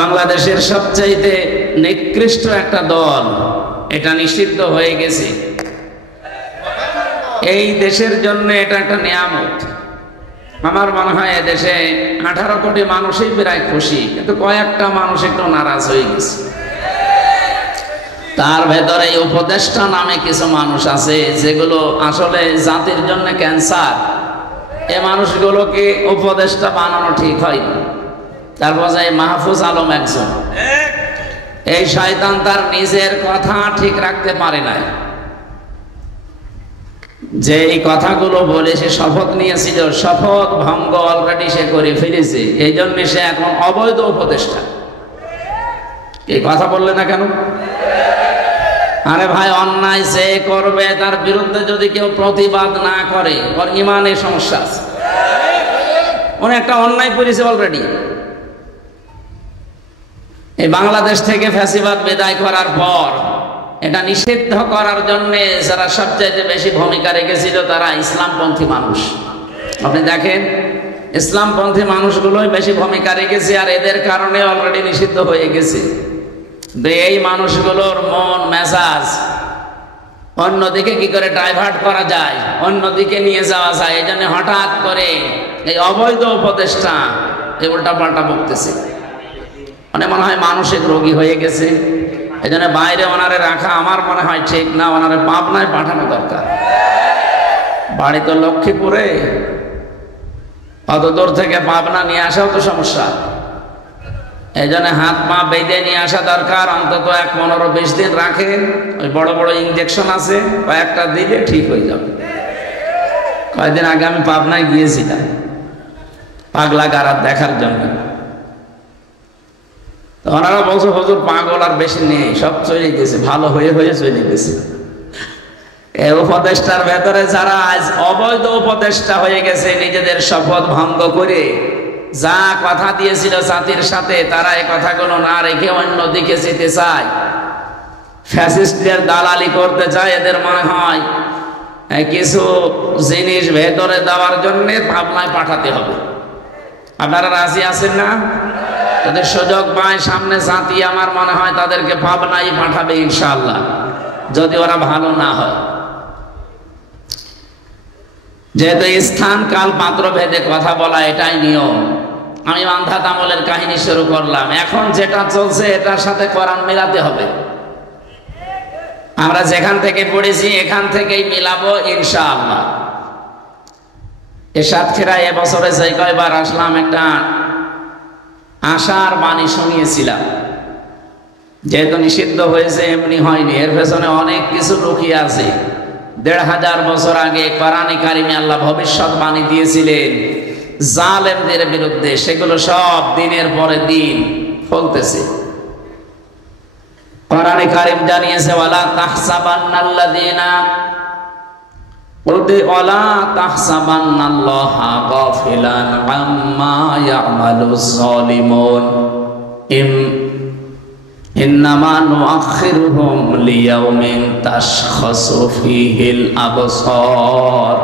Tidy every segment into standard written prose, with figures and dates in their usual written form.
বাংলাদেশের সবচাইতে নিকৃষ্ট একটা দল, এটা নিষিদ্ধ হয়ে গেছে। এই দেশের জন্য এটা একটা নিয়ামত। আমার মনে হয় এদেশে 18 কোটি মানুষই প্রায় খুশি, কিন্তু কয়েকটা মানুষ একটু নারাজ হয়ে গেছে। তার ভেতরে উপদেষ্টা নামে কিছু মানুষ আছে যেগুলো আসলে জাতির জন্য ক্যান্সার। এই মানুষগুলোকে উপদেষ্টা বানানো ঠিক হয়নি। তারপর যে মাহফুজ আলম একজন, এই শয়তান তার নিজের কথা ঠিক রাখতে পারে নাই। যে এই কথাগুলো বলে সে শপথ নিয়েছিল, শপথ ভঙ্গ অলরেডি সে করে ফেলেছে। এই জন্য সে এখন অবৈধ উপদেষ্টা। এই কথা বললে না কেন? আরে ভাই, অন্যায় যে করবে তার বিরুদ্ধে যদি কেউ প্রতিবাদ না করে, ওর ইমানের সমস্যা আছে। উনি একটা অন্যায় করেছে অলরেডি। এই বাংলাদেশ থেকে ফ্যাসিবাদ বিদায় করার পর এটা নিষিদ্ধ করার জন্য যারা সবচাইতে বেশি ভূমিকা রেখেছিল তারা ইসলামপন্থী মানুষ। আপনি দেখেন, ইসলামপন্থী মানুষগুলোই বেশি ভূমিকা রেখেছে, আর এদের কারণে অলরেডি নিষিদ্ধ হয়ে গেছে। এই মানুষগুলোর মন মেজাজ অন্যদিকে কি করে ডাইভার্ট করা যায়, অন্যদিকে নিয়ে যাওয়া যায়, এই জন্য হঠাৎ করে এই অবৈধ উপদেষ্টা এই উল্টা পাল্টা বকতেছে। মানে মনে হয় মানসিক রোগী হয়ে গেছে। এই জন্য বাইরে ওনারে রাখা আমার মনে হয় ঠিক না, ওনারে পাবনায় পাঠানো দরকার। বাড়ি তো লক্ষ্মীপুরে, অত দূর থেকে পাবনা নিয়ে আসাও তো সমস্যা। এই জন্য হাত পা বেঁধে নিয়ে আসা দরকার। অন্তত 15-20 দিন রাখেন, ওই বড় বড় ইঞ্জেকশন আছে, কয়েকটা দিলে ঠিক হয়ে যাবে। কয়েকদিন আগে আমি পাবনায় গিয়েছিলাম পাগলা গারা দেখার জন্য। ওনারা বলছে হুজুর পাগল আর বেশি নেই, সব চলে গেছে, ভালো হয়ে হয়ে চলে গেছে। এই উপদেষ্টার ভেতরে যারা আজ অবৈধ উপদেষ্টা হয়ে গেছে, নিজেদের শপথ ভঙ্গ করে যা কথা দিয়েছিল জাতির সাথে, তারা এই কথাগুলো না রেখে অন্যদিকে যেতে চায়, ফ্যাসিস্টদের দালালি করতে চায়। এদের মনে হয় কিছু জিনিস ভেতরে দেওয়ার জন্য পাবনায় পাঠাতে হবে। আপনারা রাজি আছেন না? তাদের সুযোগ পায় সামনে জাতি, আমার মনে হয় তাদেরকে পাবনায় পাঠাবে ইনশাআল্লাহ, যদি ওরা ভালো না হয়। যেহেতু স্থান কাল পাত্র ভেদে কথা বলা এটাই নিয়ম। আমি মান্ধাত আমলের কাহিনী শুরু করলাম। এখন যেটা চলছে এটার সাথে কোরআন মিলাতে হবে। আমরা যেখান থেকে পড়েছি এখান থেকেই মিলাবো ইনশাআল্লাহ। এই সাতক্ষীরা এবছরে যে কয়বার আসলাম, একটা আশার বাণী শুনিয়েছিলাম। যেহেতু নিষিদ্ধ হয়েছে এমনি হয়নি, এর পেছনে অনেক কিছু লুকিয়ে আছে। 1500 বছর আগে কোরআনে কারিমে আল্লাহ ভবিষ্যৎবাণী দিয়েছিলেন জালেমদের বিরুদ্ধে, সেগুলো সব দিনের পরে দিন ফলতেছে। কোরআনে কারিম জানিয়েছে, ওয়ালা তাহসাবান্নাল্লাযীনা বলতে ওয়ালা তাহসাবান্নাল্লাহা গাফিলান আম্মা ইয়ামালুজ জালিমুন ইন্নামা নুআখিরুহুম লিয়াউমিন তাশখাসু ফীহিল আবসার।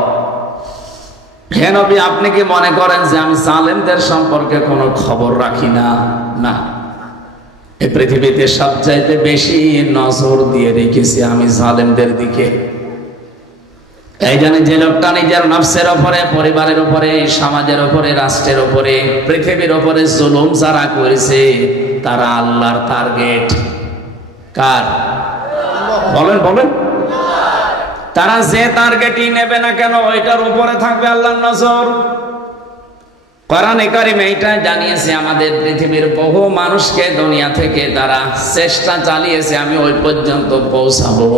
হে নবী, আপনি কি মনে করেন যে আমি জালেমদের সম্পর্কে কোনো খবর রাখি না? না, এই পৃথিবীতে সবচাইতে বেশি নজর দিয়ে রেখেছি আমি জালেমদের দিকে। এই জন্য যে লোকটা নিজের নফসের উপরে, পরিবারের উপরে, সমাজের উপরে, রাষ্ট্রের উপরে, পৃথিবীর উপরে জুলুম যারা করেছে, তারা আল্লাহর টার্গেট। কার? বলেন বলেন। তারা যে টার্গেটই নেবে না কেন, ওইটার উপরে থাকবে আল্লাহর নজর। কোরআনে কারিমে এইটা জানিয়েছে আমাদের পৃথিবীর বহু মানুষকে দুনিয়া থেকে তারা চেষ্টা চালিয়েছে আমি ওই পর্যন্ত পৌঁছাবো,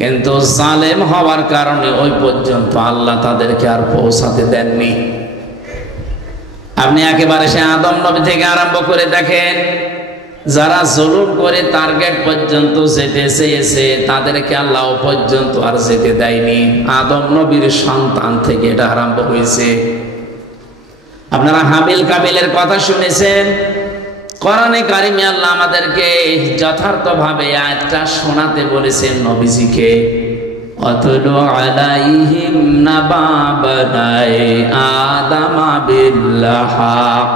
কিন্তু জালেম হওয়ার কারণে ওই পর্যন্ত আল্লাহ তাদেরকে আর পৌঁছাতে দেননি। আপনি একেবারে সে আদম নবী থেকে আরম্ভ করে দেখেন, যারা জুলুম করে টার্গেট পর্যন্ত যেতে চেয়েছে তাদেরকে আল্লাহ পর্যন্ত আর যেতে দেয়নি। আদম নবীর সন্তান থেকে এটা আরম্ভ হয়েছে। আপনারা হাবিল কাবিলের কথা শুনেছেন। কোরআনে কারিমে আল্লাহ আমাদেরকে যথার্থভাবে আয়াতটা শোনাতে বলেছেন নবীজিকে। অতলু আলাইহিম নাবা বানাই আদামা বিল হক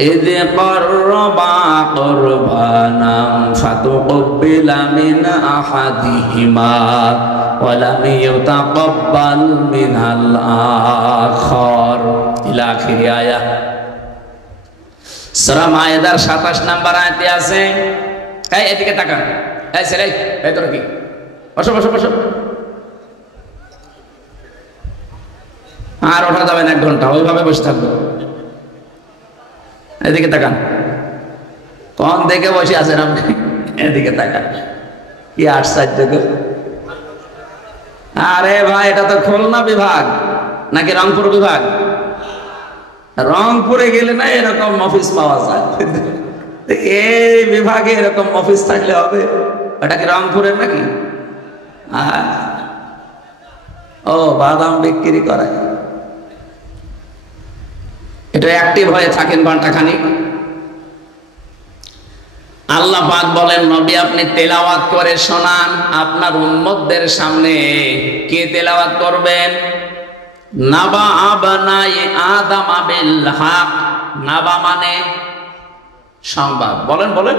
إذ قربا قربانا فتقبل من أحدهما ولم يتقبل من الآخر إلى آخر آية সূরা মায়েদার 27 নম্বর আয়াতে আছে। এই এদিকে তাকান, এই ছেলে, এই তোরা কি, বসো বসো বসো। আর ওঠা যাবে না, 1 ঘন্টা ওইভাবে বসে থাকবো। এদিকে তাকান, কোন দিকে বসে আছেন আপনি? এদিকে তাকান, কি আশ্চর্য গো। আরে ভাই, এটা তো খুলনা বিভাগ নাকি রংপুর বিভাগ? রংপুরে গেলে না এরকম অফিস পাওয়া যায়, এই বিভাগে এরকম অফিস থাকলে হবে? এটা কি রংপুরের নাকি? ও, বাদাম বিক্রি করে, এটা অ্যাক্টিভ হয়ে থাকেন ঘন্টাখানিক। আল্লাহ পাক বলেন, নবী আপনি তেলাওয়াত করে শোনান আপনার উম্মতদের সামনে। কে তেলাওয়াত করবেন? নাবা আবনাই আদম বিল হক। নাবা মানে সংবাদ। বলেন বলেন।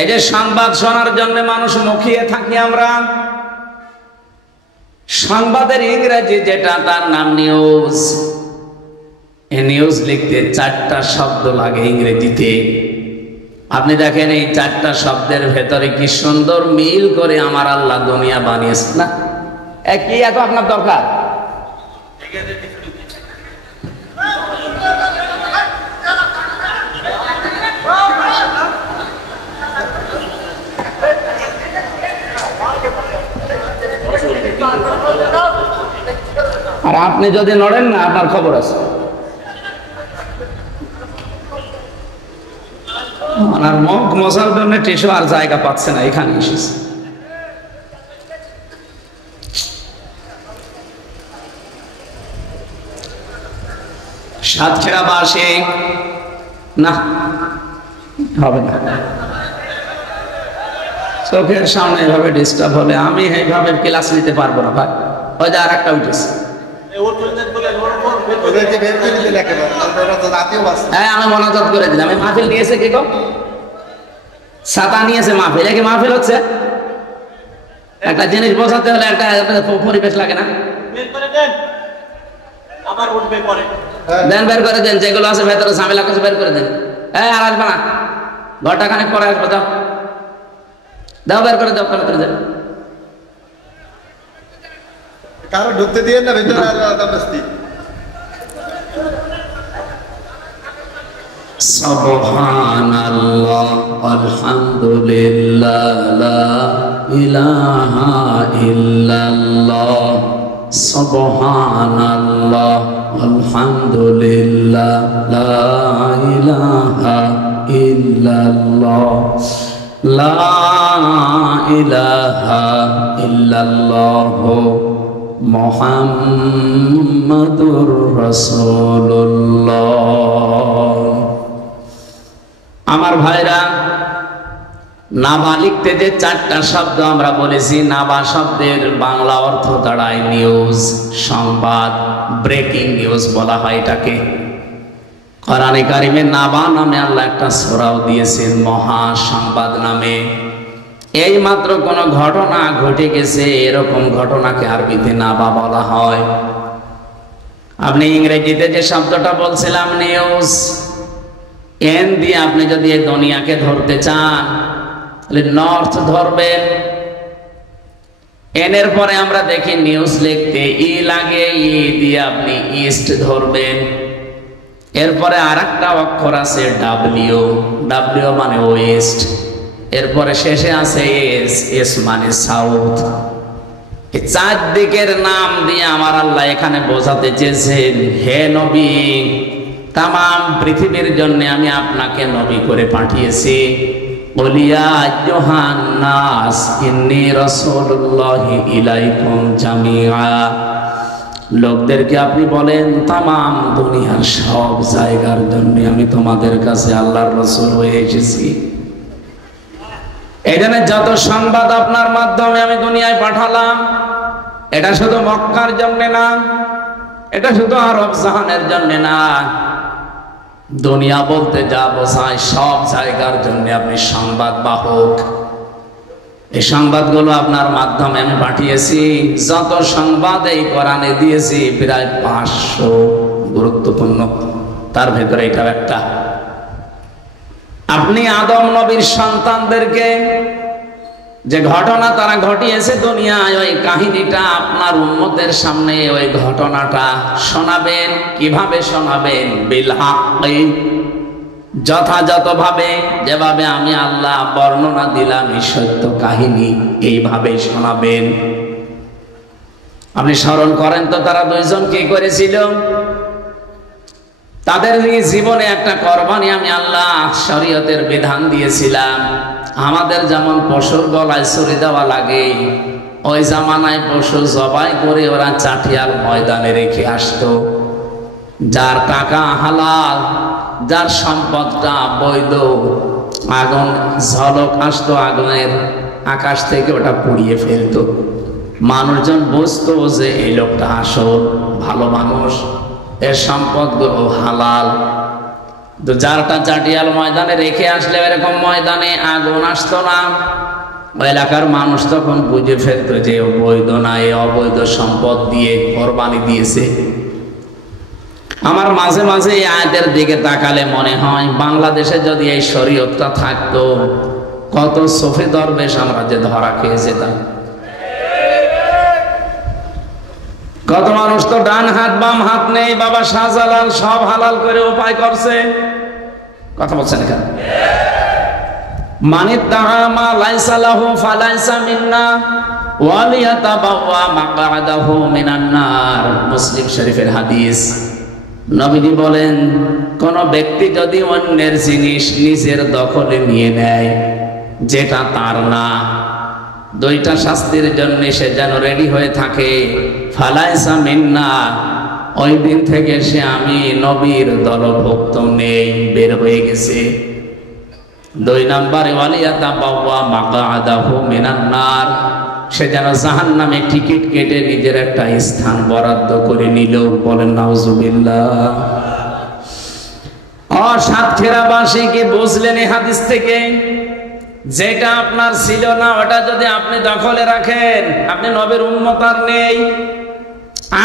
এই যে সংবাদ শোনার জন্য মানুষ মুখিয়ে থাকি আমরা, সংবাদের ইংরেজি যেটা, তার নাম নিউজ। এই নিউজ লিখতে 4টা শব্দ লাগে ইংরেজিতে। আপনি দেখেন এই 4টা শব্দের ভেতরে কি সুন্দর মিল করে আমার আল্লাহ দুনিয়া বানিয়েছে না? কি এত আপনার দরকার? আর আপনি যদি নড়েন না, আপনার খবর আছে। আর মুখ মশার জন্য টিস্যু আর জায়গা পাচ্ছে না, এখানে এসেছে। সাতক্ষীরাবাসী না, হবে না। চোখের সামনে এভাবে ডিস্টার্ব হলে আমি এইভাবে ক্লাস নিতে পারবো না ভাই। ওই যে আর একটা উঠেছে, আমি মনোজাত করে দিলাম। আমি মাহফিল নিয়েছে কি গো? ছাতা নিয়েছে মাহফিল। কি মাহফিল হচ্ছে? একটা জিনিস বোঝাতে হলে একটা পরিবেশ লাগে না? দেন, বের করে দেন, যেগুলো আছে ভেতরে ঝামেলা কিছু বের করে দেন। আর আসবে না, ঘরটা খানিক পরে আসবো। দাও দাও, বের করে দাও, বের করে দেন। কারো ঢুকতে দিয়ে না ভেতরে। সুবহানাল্লাহ, আলহামদুলিল্লাহ, লা ইলাহা ইল্লাল্লাহ। সুবহানাল্লাহ, আলহামদুলিল্লাহ, লা ইলাহা ইল্লাল্লাহ, লা ইলাহা ইল্লাল্লাহ, মুহাম্মাদুর রাসূলুল্লাহ। আমার ভাইরা, নাবা লিখতে যে 4টা শব্দ আমরা বলেছি, নাবা শব্দের বাংলা অর্থ দাঁড়ায় নিউজ, সংবাদ, ব্রেকিং নিউজ বলা হয় এটাকে। কোরআনে কারিমে নাবা নামে আল্লাহ একটা সূরাও দিয়েছেন, মহা সংবাদ নামে। এই মাত্র কোন ঘটনা ঘটে গেছে, এরকম ঘটনাকে আরবিতে নাবা বলা হয়। আপনি ইংরেজিতে যে শব্দটা বলছিলাম নিউজ, এন দিয়ে আপনি যদি এই দুনিয়াকে ধরতে চান তাহলে নর্থ ধরবেন। এন এর পরে আমরা দেখি নিউজ লিখতে ই লাগে, ই দিয়ে আপনি ইস্ট ধরবেন। এরপরে আরেকটা অক্ষর আছে ডাব্লিউ, ডাব্লিউ মানে ওয়েস্ট। এরপরে শেষে আছে এস, এস মানে সাউথ। এই 4 দিকের নাম দিয়ে আমার আল্লাহ এখানে বোঝাতে চেয়েছেন, হে নবী, তামাম পৃথিবীর জন্য আমি আপনাকে নবী করে পাঠিয়েছি। বলিয়া আইয়ুহান নাস ইন্নী রাসূলুল্লাহি ইলাইকুম জামিআ। লোকদেরকে আপনি বলেন, তামাম দুনিয়ার সব জায়গার জন্য আমি তোমাদের কাছে আল্লাহর রাসূল হয়ে এসেছি। এখানে যত সংবাদ আপনার মাধ্যমে আমি দুনিয়ায় পাঠালাম, এটা শুধু মক্কার জন্য না, এটা শুধু আরব জাহানের জন্য না, দুনিয়া বলতে যা বোঝায় সব জায়গার জন্য আপনি সংবাদ বাহক। এই সংবাদগুলো আপনার মাধ্যমে আমি পাঠিয়েছি। যত সংবাদ এই কোরআনে দিয়েছি প্রায় 500 গুরুত্বপূর্ণ, তার ভেতরে এটাও একটা। আপনি আদম নবীর সন্তানদেরকে যে ঘটনা তারা ঘটিয়েছে দুনিয়ায়, ওই কাহিনীটা আপনার উম্মতের সামনে ওই ঘটনাটা শোনাবেন। কিভাবে শোনাবেন? বিল হাক্কি, যথাযথভাবে, যেভাবে আমি আল্লাহ বর্ণনা দিলাম এই সত্য কাহিনী, এইভাবে শোনাবেন। আপনি স্মরণ করেন তো তারা দুইজন কি করেছিল? তাদের জীবনে একটা কোরবানি আমি আল্লাহ শরীয়তের বিধান দিয়েছিলাম। আমাদের যেমন পশুর গলায় ছুরি দেওয়া লাগে, ওই জামানায় পশু জবাই করে ওরা চাটিয়াল ময়দানে রেখে আসতো। যার টাকা হালাল, যার সম্পদটা বৈধ, আগুন ঝলক আসতো আগুনের, আকাশ থেকে ওটা পুড়িয়ে ফেলতো। মানুষজন বুঝতো যে এই লোকটা আসল ভালো মানুষ, এর সম্পদগুলো হালাল। তো যারটা চাটিয়াল ময়দানে রেখে আসলে এরকম ময়দানে আগুন আসতো না, ওই এলাকার মানুষ তখন বুঝে ফেলতো যে বৈধ না, এই অবৈধ সম্পদ দিয়ে কোরবানি দিয়েছে। আমার মাঝে মাঝে এই আয়াতের দিকে তাকালে মনে হয় বাংলাদেশে যদি এই শরীয়তটা থাকতো, কত সফি দরবেশ আমরা যে ধরা খেয়ে যেতাম। কত মানুষ তো ডান হাত বাম হাত নেই, বাবা শাহজালাল সব হালাল করে উপায় করছে। কথা বলছেন এখানে? মানিত্তাআমা লাইসা লাহু ফালাইসা মিন্না ওয়ালিয়াতাবাওয়া মাকআদাহু মিনান নার, মুসলিম শরীফের হাদিস। নবীজি বলেন, কোন ব্যক্তি যদি অন্যের জিনিস নিজের দখলে নিয়ে নেয় যেটা তার না, দুইটা শাস্তির জন্য সে যেন রেডি হয়ে থাকে। ফালাইসা মিন্না, ওই দিন থেকে সে আমি নবীর দলভুক্ত নেই, বের হয়ে গেছে। 2 নম্বরে ওয়ালিয়াতাবাওয়া মাকআদাহু মিনান নার, সে যেন জাহান্নামে টিকিট কেটে নিজের একটা স্থান বরাদ্দ করে নিল। বলেন নাউজুবিল্লাহ। সাতক্ষীরাবাসী কি বুঝলেন এই হাদিস থেকে? যেটা আপনার ছিল না ওটা যদি আপনি দখলে রাখেন, আপনি নবীর উম্মত আর নেই।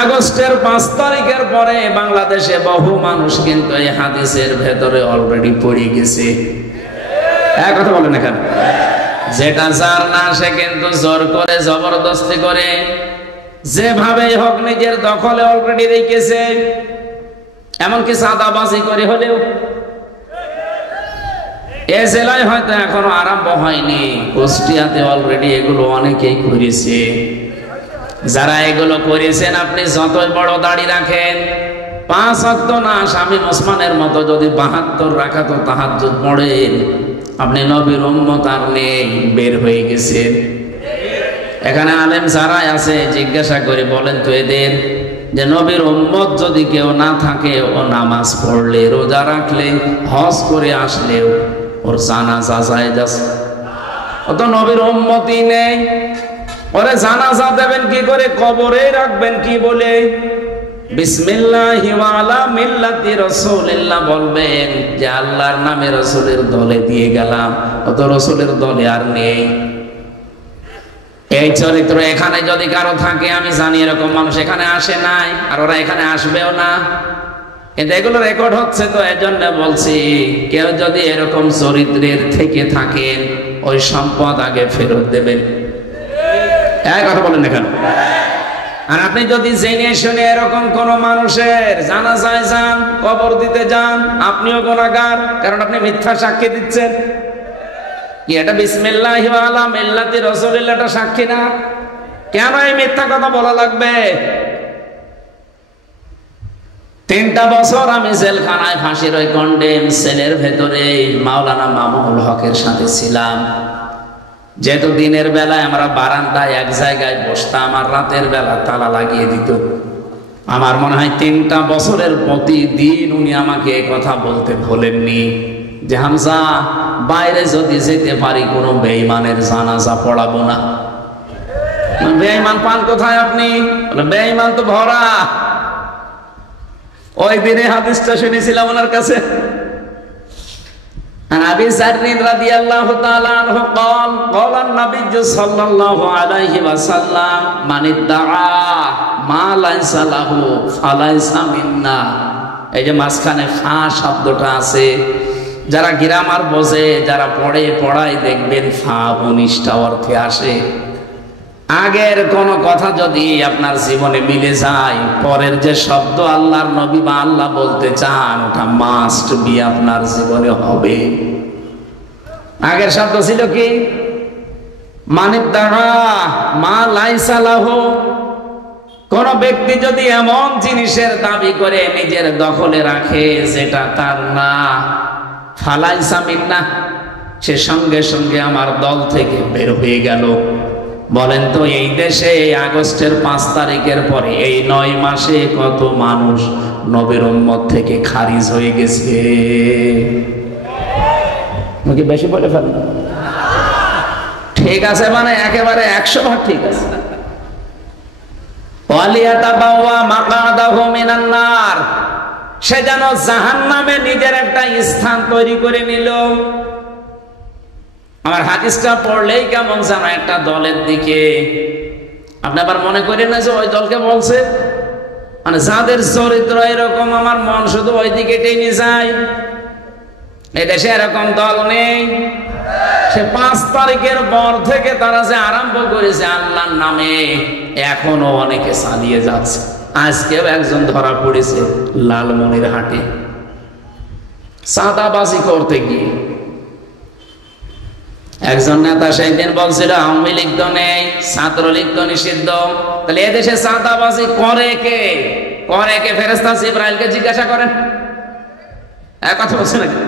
আগস্টের 5 তারিখের পরে বাংলাদেশে বহু মানুষ কিন্তু এই হাদিসের ভেতরে অলরেডি পড়ে গেছে। এক কথা বলেন এখানে, যেটা যার না সে কিন্তু জোর করে জবরদস্তি করে যেভাবে হোক নিজের দখলে অলরেডি রেখেছে। এমনকি চাঁদাবাজি করে হলেও, এ জেলায় হয়তো এখনো আরম্ভ হয়নি, কুষ্টিয়াতে অলরেডি এগুলো অনেকেই করেছে। যারা এগুলো করেছেন, আপনি যতই বড় দাড়ি রাখেন, 5 ওয়াক্ত না স্বামী ওসমানের মতো যদি 72 রাকাত তাহাজ্জুদ পড়েন, আপনি নবীর উম্মত আর নেই, বের হয়ে গেছেন। এখানে আলেম যারা আছে জিজ্ঞাসা করে বলেন তো এদের, যে নবীর উম্মত যদি কেউ না থাকে, ও নামাজ পড়লে, রোজা রাখলে, হজ করে আসলেও ওর জানাজা জায়েজ আছে? ও তো নবীর উম্মতই নেই, ওরে জানাজা দেবেন কি করে, কবরে রাখবেন কি বলে? বিসমিল্লাহি ওয়া আলা মিল্লাতি রাসূলিল্লাহ বলবেন যে আল্লাহর নামে রাসূলের দলে দিয়ে গেলাম। ও তো রাসূলের দলে আর নেই। এই চরিত্র এখানে যদি কারো থাকে, আমি জানি এরকম মানুষ এখানে আসে নাই, আর ওরা এখানে আসবেও না। কিন্তু এগুলো রেকর্ড হচ্ছে, তো এজন্য বলছি, কেউ যদি এরকম চরিত্রের থেকে থাকেন, ওই সম্পদ আগে ফেরত দেবেন। এক কথা বলেন এখানে। আর আপনি যদি জেনে শুনে এরকম কোন মানুষের জানাজায় যান, কবর দিতে যান, আপনিও গুনাহগার, কারণ আপনি মিথ্যা সাক্ষী দিচ্ছেন। কি এটা বিসমিল্লাহি ওয়া আলা মিল্লাতি রাসূলিল্লাহ এটা সাক্ষী না? কেন এই মিথ্যা কথা বলা লাগবে? 3টা বছর আমি জেলখানায় ফাঁসির ওই কন্ডেম সেলের ভেতরে মাওলানা মামুনুল হকের সাথে ছিলাম। যেহেতু দিনের বেলায় আমরা বারান্দায় এক জায়গায় বসতাম, আর রাতের বেলা তালা লাগিয়ে দিত। আমার মনে হয় 3টা বছরের প্রতিদিন উনি আমাকে এই কথা বলতে ভোলেননি যে হামজা, বাইরে যদি যেতে পারি কোনো বেঈমানের জানাজা পড়াবো না। বেঈমান পান কোথায় আপনি? বেঈমান তো ভরা। ওই দিনে হাদিসটা শুনেছিলাম ওনার কাছে। আবি যার রাদিয়াল্লাহু তাআলা আনহু قال قال النبي صلى الله عليه وسلم من ادعى ما ليس له فليس منا। এই যে মাঝখানে ফা শব্দটা আছে, যারা গ্রামার বোঝে, যারা পড়ায় দেখবেন ফা 19টা অর্থে আসে। আগের কোন কথা যদি আপনার জীবনে মিলে যায়, পরের যে শব্দ আল্লাহর নবী বা আল্লাহ বলতে চান ওটা মাস্ট বি আপনার জীবনে হবে। আগের শব্দ ছিল কি? মানিদ্দারা মা লাইসা লাহু। কোন ব্যক্তি যদি এমন জিনিসের দাবি করে নিজের দখলে রাখে যেটা তার না, ফালাইসা মিন্না, সে সঙ্গে সঙ্গে আমার দল থেকে বের হয়ে গেল। বলেন তো এই দেশে এই আগস্টের 5 তারিখের পরে এই 9 মাসে কত মানুষ নবীর উম্মত থেকে খারিজ হয়ে গেছে? কি বেশি বলে ফেলেন? ঠিক আছে, মানে একেবারে 100 ঠিক আছে। ওয়ালিয়াতাবাওয়া মাকাদাহু মিনান নার, সে যেন জাহান্নামে নিজের একটা স্থান তৈরি করে নিল। আমার হাদিসটা পড়লেই কেমন যেন একটা দলের দিকে, আপনি আবার মনে করেন না যে ওই দলকে বলছে, মানে যাদের চরিত্র এরকম আমার মন শুধু ওই দিকে টেনে যায়। এই দেশে এরকম দল নেই। সে 5 তারিখের পর থেকে তারা যে আরম্ভ করেছে আল্লাহর নামে, এখনো অনেকে চালিয়ে যাচ্ছে। আজকেও একজন ধরা পড়েছে লালমনিরহাটে চাঁদাবাজি করতে গিয়ে। একজন নেতা সেদিন বলছিল আওয়ামী লীগ তো নেই, ছাত্রলীগ তো নিষিদ্ধ, তাহলে এদেশে চাঁদাবাজি করে কে? ফেরেশতা জিবরাইলকে জিজ্ঞাসা করেন। এক কথা বলছে নাকি?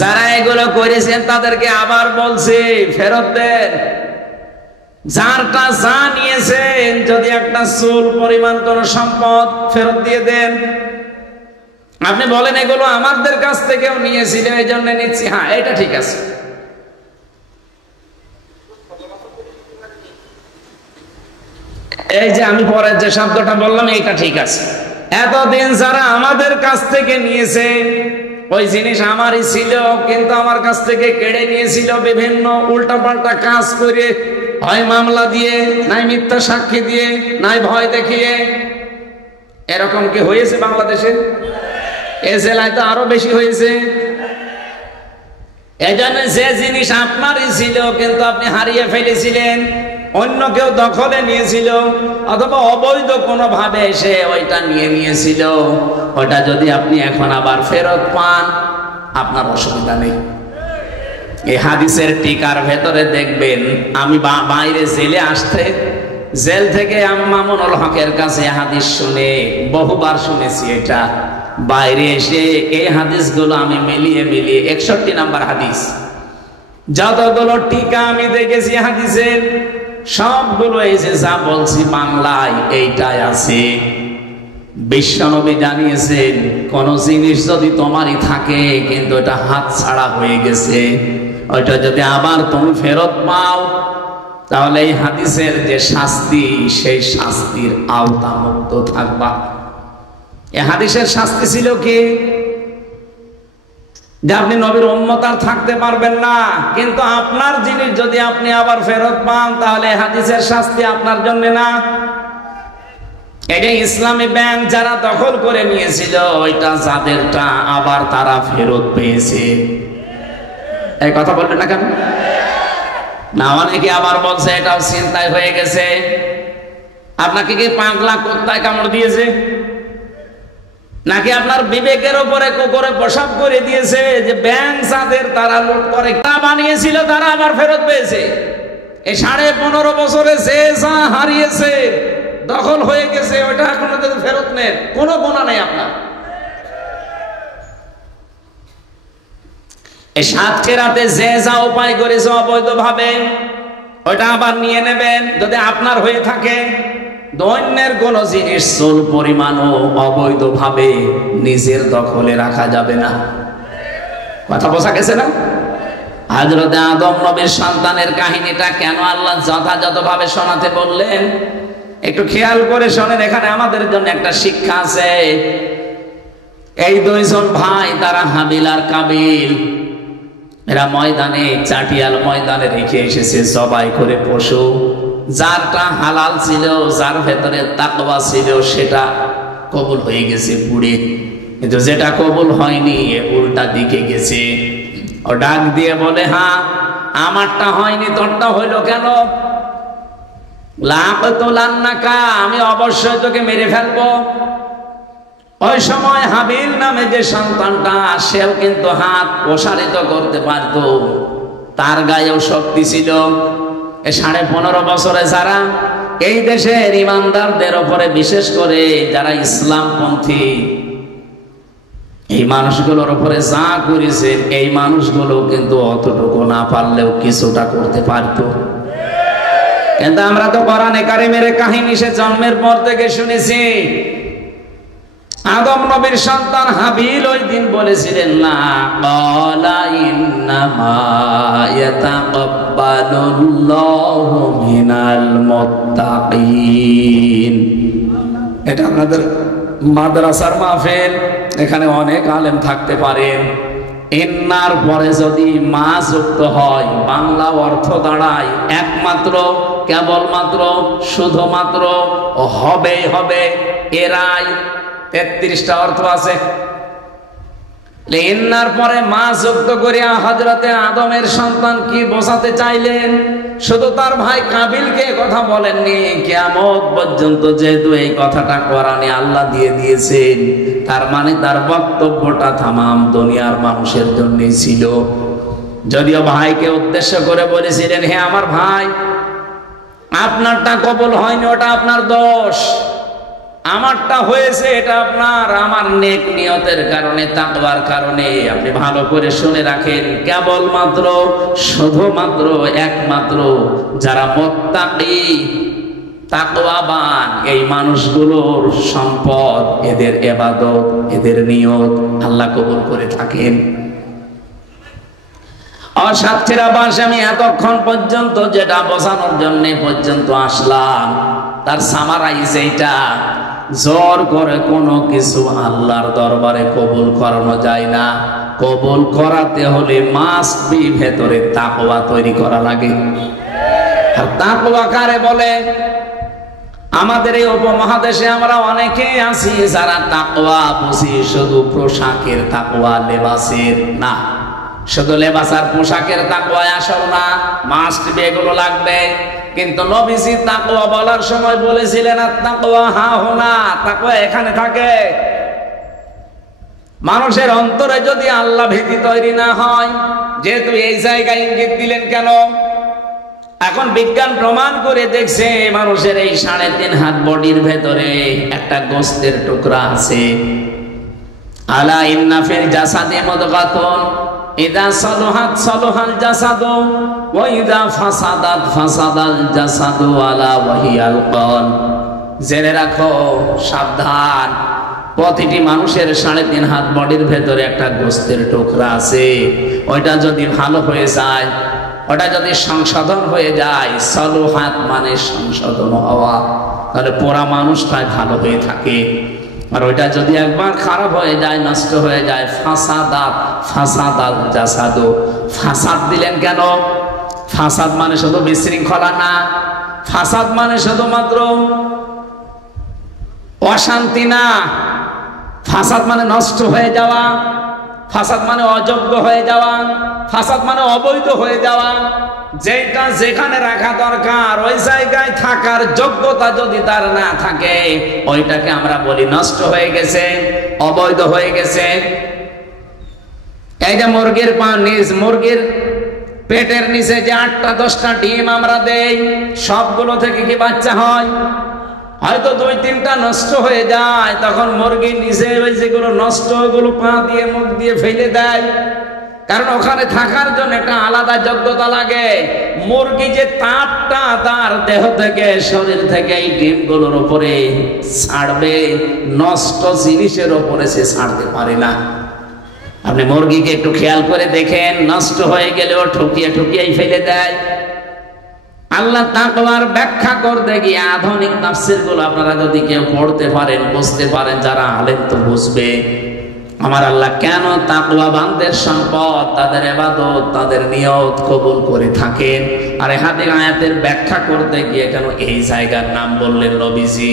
যারা এগুলো করেছেন তাদেরকে আবার বলছে ফেরত দেন। যারটা যা নিয়েছেন, যদি একটা চুল পরিমাণ কোন সম্পদ, ফেরত দিয়ে দেন। আপনি বলেন এগুলো আমাদের কাছ থেকেও নিয়েছিল এই জন্য নিচ্ছি, হ্যাঁ এটা ঠিক আছে। এই যে আমি পরের যে শব্দটা বললাম এইটা ঠিক আছে। এতদিন যারা আমাদের কাছ থেকে নিয়েছে, ওই জিনিস আমারই ছিল, কিন্তু আমার কাছ থেকে কেড়ে নিয়েছিল বিভিন্ন উল্টাপাল্টা কাজ করে, হয় মামলা দিয়ে, নাই মিথ্যা সাক্ষী দিয়ে, নাই ভয় দেখিয়ে। এরকম কি হয়েছে বাংলাদেশে? এ জেলায় তো আরো বেশি হয়েছে। এজন্য যে জিনিস আপনারই ছিল কিন্তু আপনি হারিয়ে ফেলেছিলেন, অন্য কেউ দখলে নিয়েছিল, অথবা অবৈধ কোনো ভাবে এসে ওইটা নিয়ে নিয়েছিল, ওটা যদি আপনি এখন আবার ফেরত পান, আপনার অসুবিধা নেই। এই হাদিসের টিকার ভেতরে দেখবেন, আমি বাইরে জেলে আসতে, জেল থেকে মামুনুল হকের কাছে হাদিস শুনে বহুবার শুনেছি। এটা বাইরে এসে এই হাদিসগুলো আমি মিলিয়ে 61 নাম্বার হাদিস, যতগুলো টিকা আমি দেখেছি হাদিসের, সবগুলো এই যে যা বলছি বাংলায় এইটাই আছে। বিশ্বনবী জানিয়েছেন কোন জিনিস যদি তোমারই থাকে কিন্তু এটা হাত ছাড়া হয়ে গেছে, ওইটা যদি আবার তুমি ফেরত পাও, তাহলে এই হাদিসের যে শাস্তি, সেই শাস্তির আওতামুক্ত থাকবা। এই হাদিসের শাস্তি ছিল কি? যে আপনি নবীর উম্মত আর থাকতে পারবেন না, কিন্তু আপনার জিনিস যদি আপনি আবার ফেরত পান, তাহলে হাদিসের শাস্তি আপনার জন্য না। এটা ইসলামী ব্যাংক যারা দখল করে নিয়েছিল, ওইটা যাদেরটা আবার তারা ফেরত পেয়েছে। এই কথা বলবেন না কেন? না, অনেকে আবার বলছে এটাও চিন্তায় হয়ে গেছে। আপনাকে কি পাগলা কুত্তায় কামড় দিয়েছে, নাকি আপনার বিবেকের উপরে কুকুরে প্রসাব করে দিয়েছে? যে ব্যাংক যাদের তারা লুট করে, তা বানিয়েছিল, তারা আবার ফেরত পেয়েছে। এই 15.5 বছরে যে যা হারিয়েছে, দখল হয়ে গেছে, ওইটা এখন যদি ফেরত নেন, কোনো গুনাহ নেই আপনার। এই 7 রাতে যে যা উপায় করেছে অবৈধ ভাবে, ওইটা আবার নিয়ে নেবেন যদি আপনার হয়ে থাকে। দৈন্যের কোন জিনিস চুল পরিমাণও অবৈধ ভাবে নিজের দখলে রাখা যাবে না। কথা বোঝা গেছে না? হযরত আদম নবীর সন্তানের কাহিনীটা কেন আল্লাহ যথাযথভাবে শোনাতে বললেন, একটু খেয়াল করে শোনেন। এখানে আমাদের জন্য একটা শিক্ষা আছে। এই দুইজন ভাই তারা হাবিল আর কাবিল, এরা ময়দানে চাটিয়াল ময়দানে রেখে এসেছে জবাই করে পশু। যারটা হালাল ছিল, যার ভেতরে তাকওয়া ছিল, সেটা কবুল হয়ে গেছে পুড়ে, কিন্তু যেটা কবুল হয়নি উল্টা দিকে গেছে। ও ডাক দিয়ে বলে, হ্যাঁ আমারটা হয়নি, তোরটা হইলো কেন? লাকাতুলান্নাকা, আমি অবশ্যই তোকে মেরে ফেলবো। ওই সময় হাবিল নামে যে সন্তানটা, সেও কিন্তু হাত প্রসারিত করতে পারত, তার গায়েও শক্তি ছিল। 15.5 বছরে যারা এই দেশের ইমানদারদের উপরে, বিশেষ করে যারা ইসলামপন্থী, এই মানুষগুলোর উপরে যা করেছে, এই মানুষগুলো কিন্তু অতটুকু না পারলেও কিছুটা করতে পারত। কিন্তু আমরা তো কোরআনে কারিমের কাহিনী সে জন্মের পর থেকে শুনেছি। আদম নবীর সন্তান হাবিল ওই দিন বলেছিলেন, না ক্বালা ইন্নামা ইয়াতাকাব্বালুল্লাহু মিনাল মুত্তাকিন। এটা আপনাদের মাদ্রাসার মাহফিল, এখানে অনেক আলেম থাকতে পারেন। ইন্নার পরে যদি মা যুক্ত হয়, বাংলা অর্থ দাঁড়ায় একমাত্র, কেবলমাত্র, শুধুমাত্র, হবেই হবে, এরাই। 33টা অর্থ আছে। ইন্নার পরে মা যুক্ত করিয়া হযরতে আদমের সন্তান কি বোঝাতে চাইলেন? শুধু তার ভাই কাবিলকে কথা বলেননি, কিয়ামত পর্যন্ত যেহেতু এই কথাটা কোরআনে আল্লাহ দিয়ে দিয়েছেন, তার মানে তার বক্তব্যটা তামাম দুনিয়ার মানুষের জন্যই ছিল। যদিও ভাইকে উদ্দেশ্য করে বলেছিলেন, হে আমার ভাই, আপনারটা কবুল হয়নি, ওটা আপনার দোষ। আমারটা হয়েছে, এটা আপনার, আমার নেক নিয়তের কারণে, তাকওয়ার কারণে। আপনি ভালো করে শুনে রাখেন, কেবলমাত্র, শুধুমাত্র, একমাত্র যারা মুত্তাকি, তাকওয়াবান, এই মানুষগুলোর সম্পদ, এদের ইবাদত, এদের নিয়ত আল্লাহ কবুল করে থাকেন। অসাক্ষীরা বাস, আমি এতক্ষণ পর্যন্ত যেটা বোঝানোর জন্য পর্যন্ত আসলাম, তার সামারাইজ এইটা। জোর করে কোনো কিছু আল্লাহর দরবারে কবুল করানো যায় না। কবুল করাতে হলে মাস্ট বি, ভেতরে তাকওয়া তৈরি করা লাগে। আর তাকওয়া কারে বলে? আমাদের এই উপমহাদেশে আমরা অনেকে আছি যারা তাকওয়া বুঝি শুধু পোশাকের তাকওয়া, লেবাসের না। শুধু লেবাস আর পোশাকের তাকওয়া আসল না, মাস্ট বি, এগুলো লাগবে। কিন্তু নবীজি তাকওয়া বলার সময় বলেছিলেন, আত-তাকওয়া হাহুনা, তাকওয়া এখানে থাকে। মানুষের অন্তরে যদি আল্লাহ ভীতি তৈরি না হয়, যেহেতু এই জায়গায় ইঙ্গিত দিলেন কেন? এখন বিজ্ঞান প্রমাণ করে দেখছে, মানুষের এই 3.5 হাত বডির ভেতরে একটা গোশতের টুকরা আছে। আলা ইন্না ফিল জাসাদি মুদগাতুন ইদা সালাহাত সালাহাল জাসাদু ওয়া ইদা ফাসাদাত ফাসাদাল জাসাদু আলা ওয়াহিয়াল কলব। জেনে রাখো, সাবধান, প্রতিটি মানুষের 3.5 হাত বডির ভেতরে একটা গোশতের টুকরা আছে। ওইটা যদি ভালো হয়ে যায়, ওটা যদি সংশোধন হয়ে যায়, সালাহাত মানে সংশোধন হওয়া, তাহলে পুরা মানুষটাই ভালো হয়ে থাকে। আর ওইটা যদি একবার খারাপ হয়ে যায়, নষ্ট হয়ে যায়, ফাসাদাত ফাসাদাল জাসাদু। ফাসাদ দিলেন কেন? ফাসাদ মানে শুধু বিশৃঙ্খলা না, ফাসাদ মানে শুধুমাত্র অশান্তি না, ফাসাদ মানে নষ্ট হয়ে যাওয়া, ফাসাদ মানে অযোগ্য হয়ে যাওয়া, ফাসাদ মানে অবৈধ হয়ে যাওয়া। যেটা যেখানে রাখা দরকার, ওই জায়গায় থাকার যোগ্যতা যদি তার না থাকে, ওইটাকে আমরা বলি নষ্ট হয়ে গেছে, অবৈধ হয়ে গেছে। এই যে মুরগির মুরগির পেটের নিচে যে 8টা 10টা ডিম আমরা দেই, সবগুলো থেকে কি বাচ্চা হয়? হয়তো 2-3টা নষ্ট হয়ে যায়, তখন মুরগি নিজে ওই যেগুলো নষ্ট, ওগুলো পা দিয়ে মুখ দিয়ে ফেলে দেয়, কারণ ওখানে থাকার জন্য একটা আলাদা যোগ্যতা লাগে। মুরগি যে তাপটা তার দেহ থেকে, শরীর থেকে এই ডিমগুলোর উপরে ছাড়বে, নষ্ট জিনিসের উপরে সে ছাড়তে পারে না। আপনি মুরগিকে একটু খেয়াল করে দেখেন, নষ্ট হয়ে গেলেও ঠকিয়ে ঠকিয়েই ফেলে দেয়। আল্লাহ তাকওয়ার ব্যাখ্যা করতে গিয়ে আধুনিক তাফসীরগুলো আপনারা যদি কেউ পড়তে পারেন, বুঝতে পারেন, যারা আলেম তো বুঝবে, আমার আল্লাহ কেন তাকওয়াবানদের সম্পদ, তাদের ইবাদত, তাদের নিয়ত কবুল করে থাকেন? আর হাদিস আয়াতের ব্যাখ্যা করতে গিয়ে কেন এই জায়গার নাম বললেন নবীজি?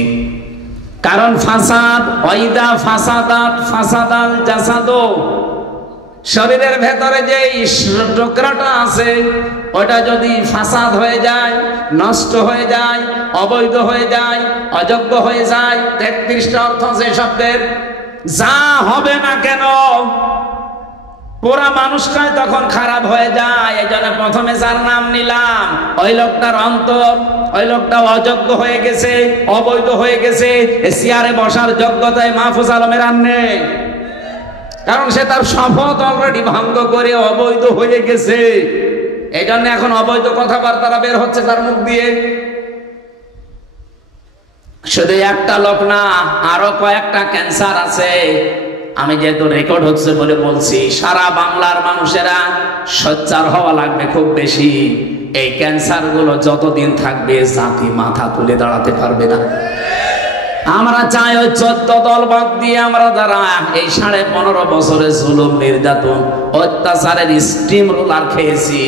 কারণ ফাসাদ, ওয়াইদা ফাসাদাত ফাসাদাল জাসাদু, শরীরের ভেতরে যে টুকরাটা আছে ওটা যদি ফাসাদ হয়ে যায়, নষ্ট হয়ে যায়, অবৈধ হয়ে যায়, অযোগ্য হয়ে যায়, 33টা অর্থ আছে শব্দের, যা হবে না কেন পুরা মানুষটাই তখন খারাপ হয়ে যায়। এই জন্য প্রথমে যার নাম নিলাম, ওই লোকটার অন্তর, ওই লোকটা অযোগ্য হয়ে গেছে, অবৈধ হয়ে গেছে, চেয়ারে বসার যোগ্যতায় মাহফুজ আলমের আর নেই। কারণ সে তার শপথ অলরেডি ভঙ্গ করে অবৈধ হয়ে গেছে। এই জন্য এখন অবৈধ কথাবার্তা বের হচ্ছে তার মুখ দিয়ে। শুধু একটা লোক না, আরো কয়েকটা ক্যান্সার আছে। আমি যেহেতু রেকর্ড হচ্ছে বলে বলছি, সারা বাংলার মানুষেরা সোচ্চার হওয়া লাগবে খুব বেশি। এই ক্যান্সার গুলো যতদিন থাকবে জাতি মাথা তুলে দাঁড়াতে পারবে না। আমরা চাই ওই 14 দল বাদ দিয়ে আমরা যারা এই 15.5 বছরে জুলুম, নির্যাতন, অত্যাচারের স্টিম রোলার খেয়েছি,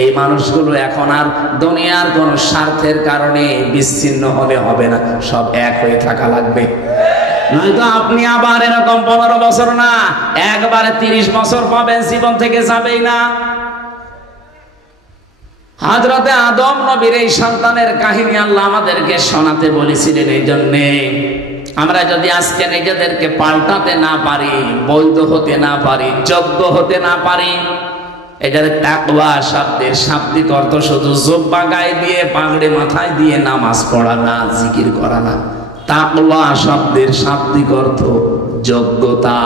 এই মানুষগুলো এখন আর দুনিয়ার কোন স্বার্থের কারণে বিচ্ছিন্ন হলে হবে না, সব এক হয়ে থাকা লাগবে। নয়তো আপনি আবার এরকম 15 বছর না, একবারে 30 বছর পাবেন, জীবন থেকে যাবেই না। হযরতে আদম নবীর এই সন্তানের কাহিনী আল্লাহ আমাদেরকে শোনাতে বলেছিলেন। এই জন্যে আমরা যদি আজকে নিজেদেরকে পাল্টাতে না পারি, বৈধ হতে না পারি, যোগ্য হতে না পারি, এটার তাকওয়া শব্দের শাব্দিক অর্থ শুধু জুব্বা গায়ে দিয়ে, পাগড়ি মাথায় দিয়ে নামাজ পড়া না, জিকির করা না। তাকওয়া শব্দের শাব্দিক অর্থ যোগ্যতা।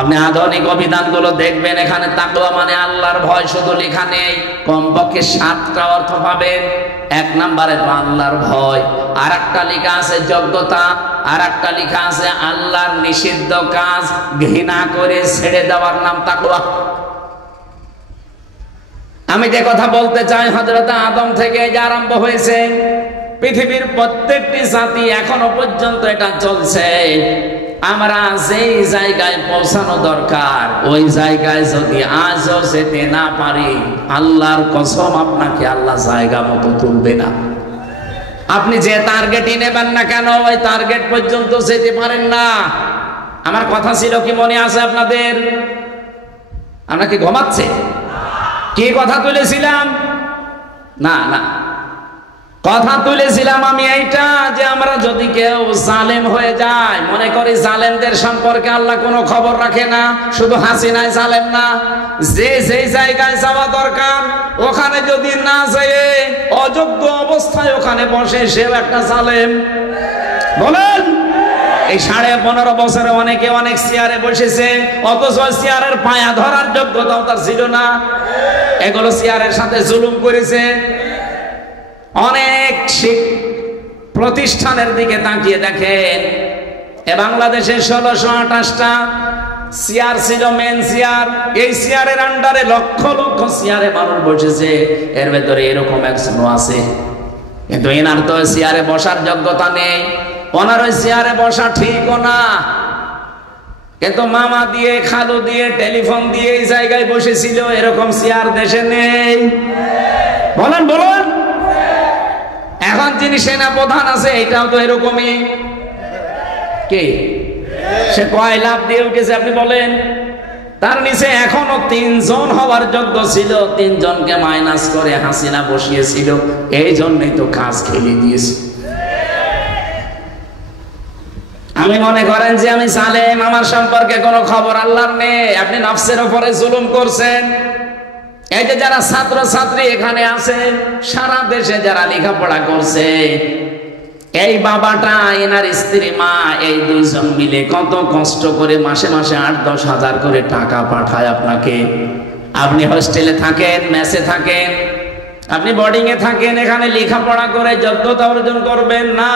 আপনি আধুনিক অভিধানগুলো দেখবেন, এখানে তাকওয়া মানে আল্লাহর ভয় শুধু লেখা নেই, কমপক্ষে 7টা অর্থ পাবেন। 1 নম্বরে আল্লাহর ভয়, আর একটা লেখা আছে যোগ্যতা, আর একটা লেখা আছে আল্লাহর নিষিদ্ধ কাজ ঘৃণা করে ছেড়ে দেওয়ার নাম তাকওয়া। আমি যে কথা বলতে চাই, হযরত আদম থেকে যে আরম্ভ হয়েছে, পৃথিবীর প্রত্যেকটি জাতি এখনো পর্যন্ত এটা চলছে। আমরা যেই জায়গায় পৌঁছানো দরকার ওই জায়গায় যদি আজও যেতে না পারি, আল্লাহর কসম আপনাকে আল্লাহ জায়গা মতো তুলবে না। আপনি যে টার্গেটই নেবেন না কেন, ওই টার্গেট পর্যন্ত যেতে পারেন না। আমার কথা ছিল কি মনে আছে আপনাদের? আমরা কি ঘুমাচ্ছে? কি কথা তুলেছিলাম? না না, কথা তুলেছিলাম আমি এইটা যে আমরা যদি কেউ জালেম হয়ে যায়, মনে করি জালেমদের সম্পর্কে আল্লাহ কোনো খবর রাখে না, শুধু হাসিনাই জালেম না, যে যেই জায়গায় যাওয়া দরকার ওখানে যদি না যেয়ে অযোগ্য অবস্থায় ওখানে বসে, সেও একটা জালেম। বলেন, এই 15.5 বছরে অনেকে অনেক চেয়ারে বসেছে, অথচ চেয়ারের পায়া ধরার যোগ্যতাও তার ছিল না। এগুলো চেয়ারের সাথে জুলুম করেছে। অনেক প্রতিষ্ঠানের দিকে তাকিয়ে দেখেন, এ বাংলাদেশে 1628টা চেয়ার ছিল, মেন চেয়ার। এই চেয়ারের আন্ডারে লক্ষ লক্ষ চেয়ারে মানুষ বসেছে, এর ভেতরে এরকম একজনও আছে। কিন্তু এনার তো চেয়ারে বসার যোগ্যতা নেই, ওনার ওই চেয়ারে বসা ঠিকও না। কিন্তু মামা দিয়ে, খালু দিয়ে, টেলিফোন দিয়ে এই জায়গায় বসেছিল, এরকম চেয়ার দেশে নেই। বলেন বলেন, এখন যিনি সেনা প্রধান আছে এটাও তো এরকমই। কে সে? কয় লাভ দিয়ে উঠেছে আপনি বলেন? তার নিচে এখনো 3 জন হওয়ার যোগ্য ছিল, 3 জনকে মাইনাস করে হাসিনা বসিয়েছিল। এই জন্যই তো কাজ খেলে দিয়েছে। আমি মনে করেন যে আমি জালেম, আমার সম্পর্কে কোনো খবর আল্লাহর নেই। আপনি নফসের উপরে জুলুম করছেন। এই যে যারা ছাত্র ছাত্রী এখানে আছে, সারা দেশে যারা লেখাপড়া করছে, এই বাবাটা, এনার স্ত্রী, মা, এই 2 জন মিলে কত কষ্ট করে মাসে মাসে 8-10 হাজার করে টাকা পাঠায় আপনাকে। আপনি হোস্টেলে থাকেন, মেসে থাকেন, আপনি বোর্ডিং এ থাকেন, এখানে লেখাপড়া করে যোগ্যতা অর্জন করবেন না।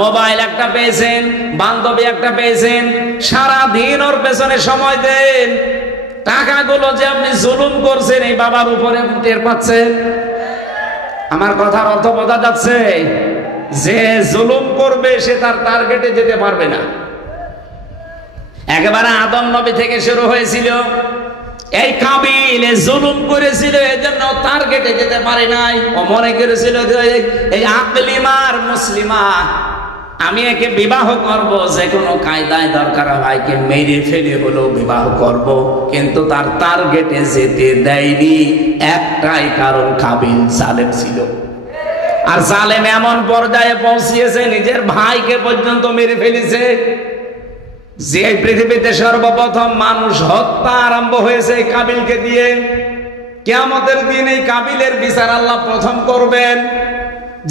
মোবাইল একটা পেয়েছেন, বান্ধবী একটা পেয়েছেন, সারা দিন ওর পেছনে সময় দেন। টাকাগুলো যে আপনি জুলুম করছেন এই বাবার উপরে টের পাচ্ছেন। আমার কথার অর্থ বোঝা যাচ্ছে? যে জুলুম করবে সে তার টার্গেটে যেতে পারবে না। একেবারে আদম নবী থেকে শুরু হয়েছিল। এই কাবিল জুলুম করেছিল, এজন্য টার্গেটে যেতে পারে নাই। ও মনে করেছিল যে এই আকলিমার মুসলিমা, আমি একে বিবাহ করব, যে কোনো কায়দায় দরকার ভাইকে মেরে ফেলে হলেও বিবাহ করব, কিন্তু তার টার্গেটে যেতে দেয়নি একটাই কারণ, কাবিল জালেম ছিল। আর জালেম এমন পর্যায়ে পৌঁছিয়েছে নিজের ভাইকে পর্যন্ত মেরে ফেলেছে। যে পৃথিবীতে সর্বপ্রথম মানুষ হত্যা আরম্ভ হয়েছে কাবিলকে দিয়ে, কিয়ামতের দিন এই কাবিলের বিচার আল্লাহ প্রথম করবেন।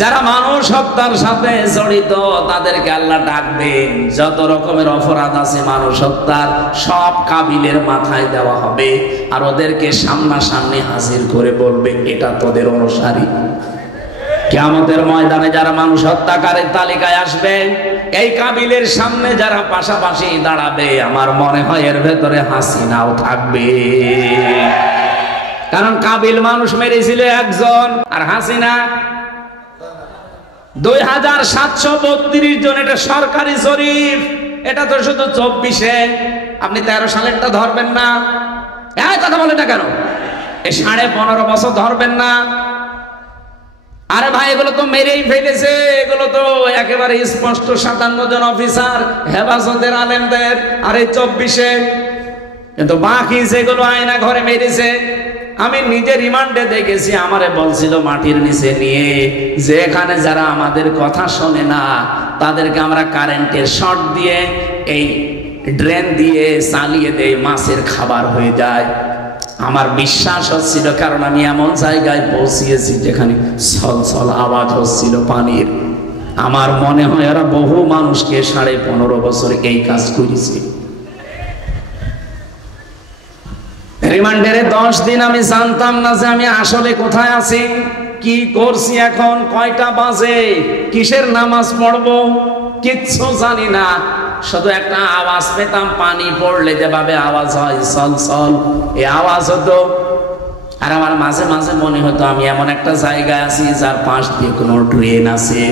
যারা মানুষ হত্যার সাথে জড়িত তাদেরকে আল্লাহ ডাকবেন। যত রকমের অপরাধ আছে মানুষ হত্যার, সব কাবিলের মাথায় দেওয়া হবে, আর ওদেরকে সামনাসামনি হাজির করে বলবে, এটা তোদের অনুসারী। কিয়ামতের ময়দানে যারা মানুষ হত্যাকারীর তালিকায় আসবে, এই কাবিলের সামনে যারা পাশাপাশি দাঁড়াবে, আমার মনে হয় এর ভেতরে হাসিনাও থাকবে। কারণ কাবিল মানুষ মেরেছিল একজন, আর হাসিনা 2732 জন। এটা সরকারি জরিপ, এটা তো শুধু 24-এ। আপনি 13 সালেরটা ধরবেন না? কথা বলে না কেন? এই 15.5 বছর ধরবেন না? আরে ভাই, এগুলো তো মেরেই ফেলেছে। এগুলো তো একেবারে স্পষ্ট 57 জন অফিসার, হেফাজতের আলেমদের, আর এই 24-এ। কিন্তু বাকি যেগুলো আয়না ঘরে মেরেছে, আমি নিজে রিমান্ডে দেখেছি। আমারে বলছিল মাটির নিচে নিয়ে যে এখানে যারা আমাদের কথা শোনে না তাদেরকে আমরা কারেন্টের শর্ট দিয়ে এই ড্রেন দিয়ে চালিয়ে দেই, মাছের খাবার হয়ে যায়। আমার বিশ্বাস হচ্ছিল, কারণ আমি এমন জায়গায় পৌঁছিয়েছি যেখানে ছলছল আওয়াজ হচ্ছিল পানির। আমার মনে হয় ওরা বহু মানুষকে 15.5 বছর এই কাজ করেছে। রিমান্ডের 10 দিন আমি জানতাম না যে আমি আসলে কোথায় আছি, কি করছি, এখন কয়টা বাজে, কিসের নামাজ পড়বো, কিচ্ছু জানি না। শুধু একটা আওয়াজ পেতাম, পানি পড়লে যেভাবে আওয়াজ হয় সল সল, এই আওয়াজ হতো। আর আমার মাঝে মাঝে মনে হতো আমি এমন একটা জায়গায় আছি যার পাশ দিয়ে কোনো ট্রেন আছে।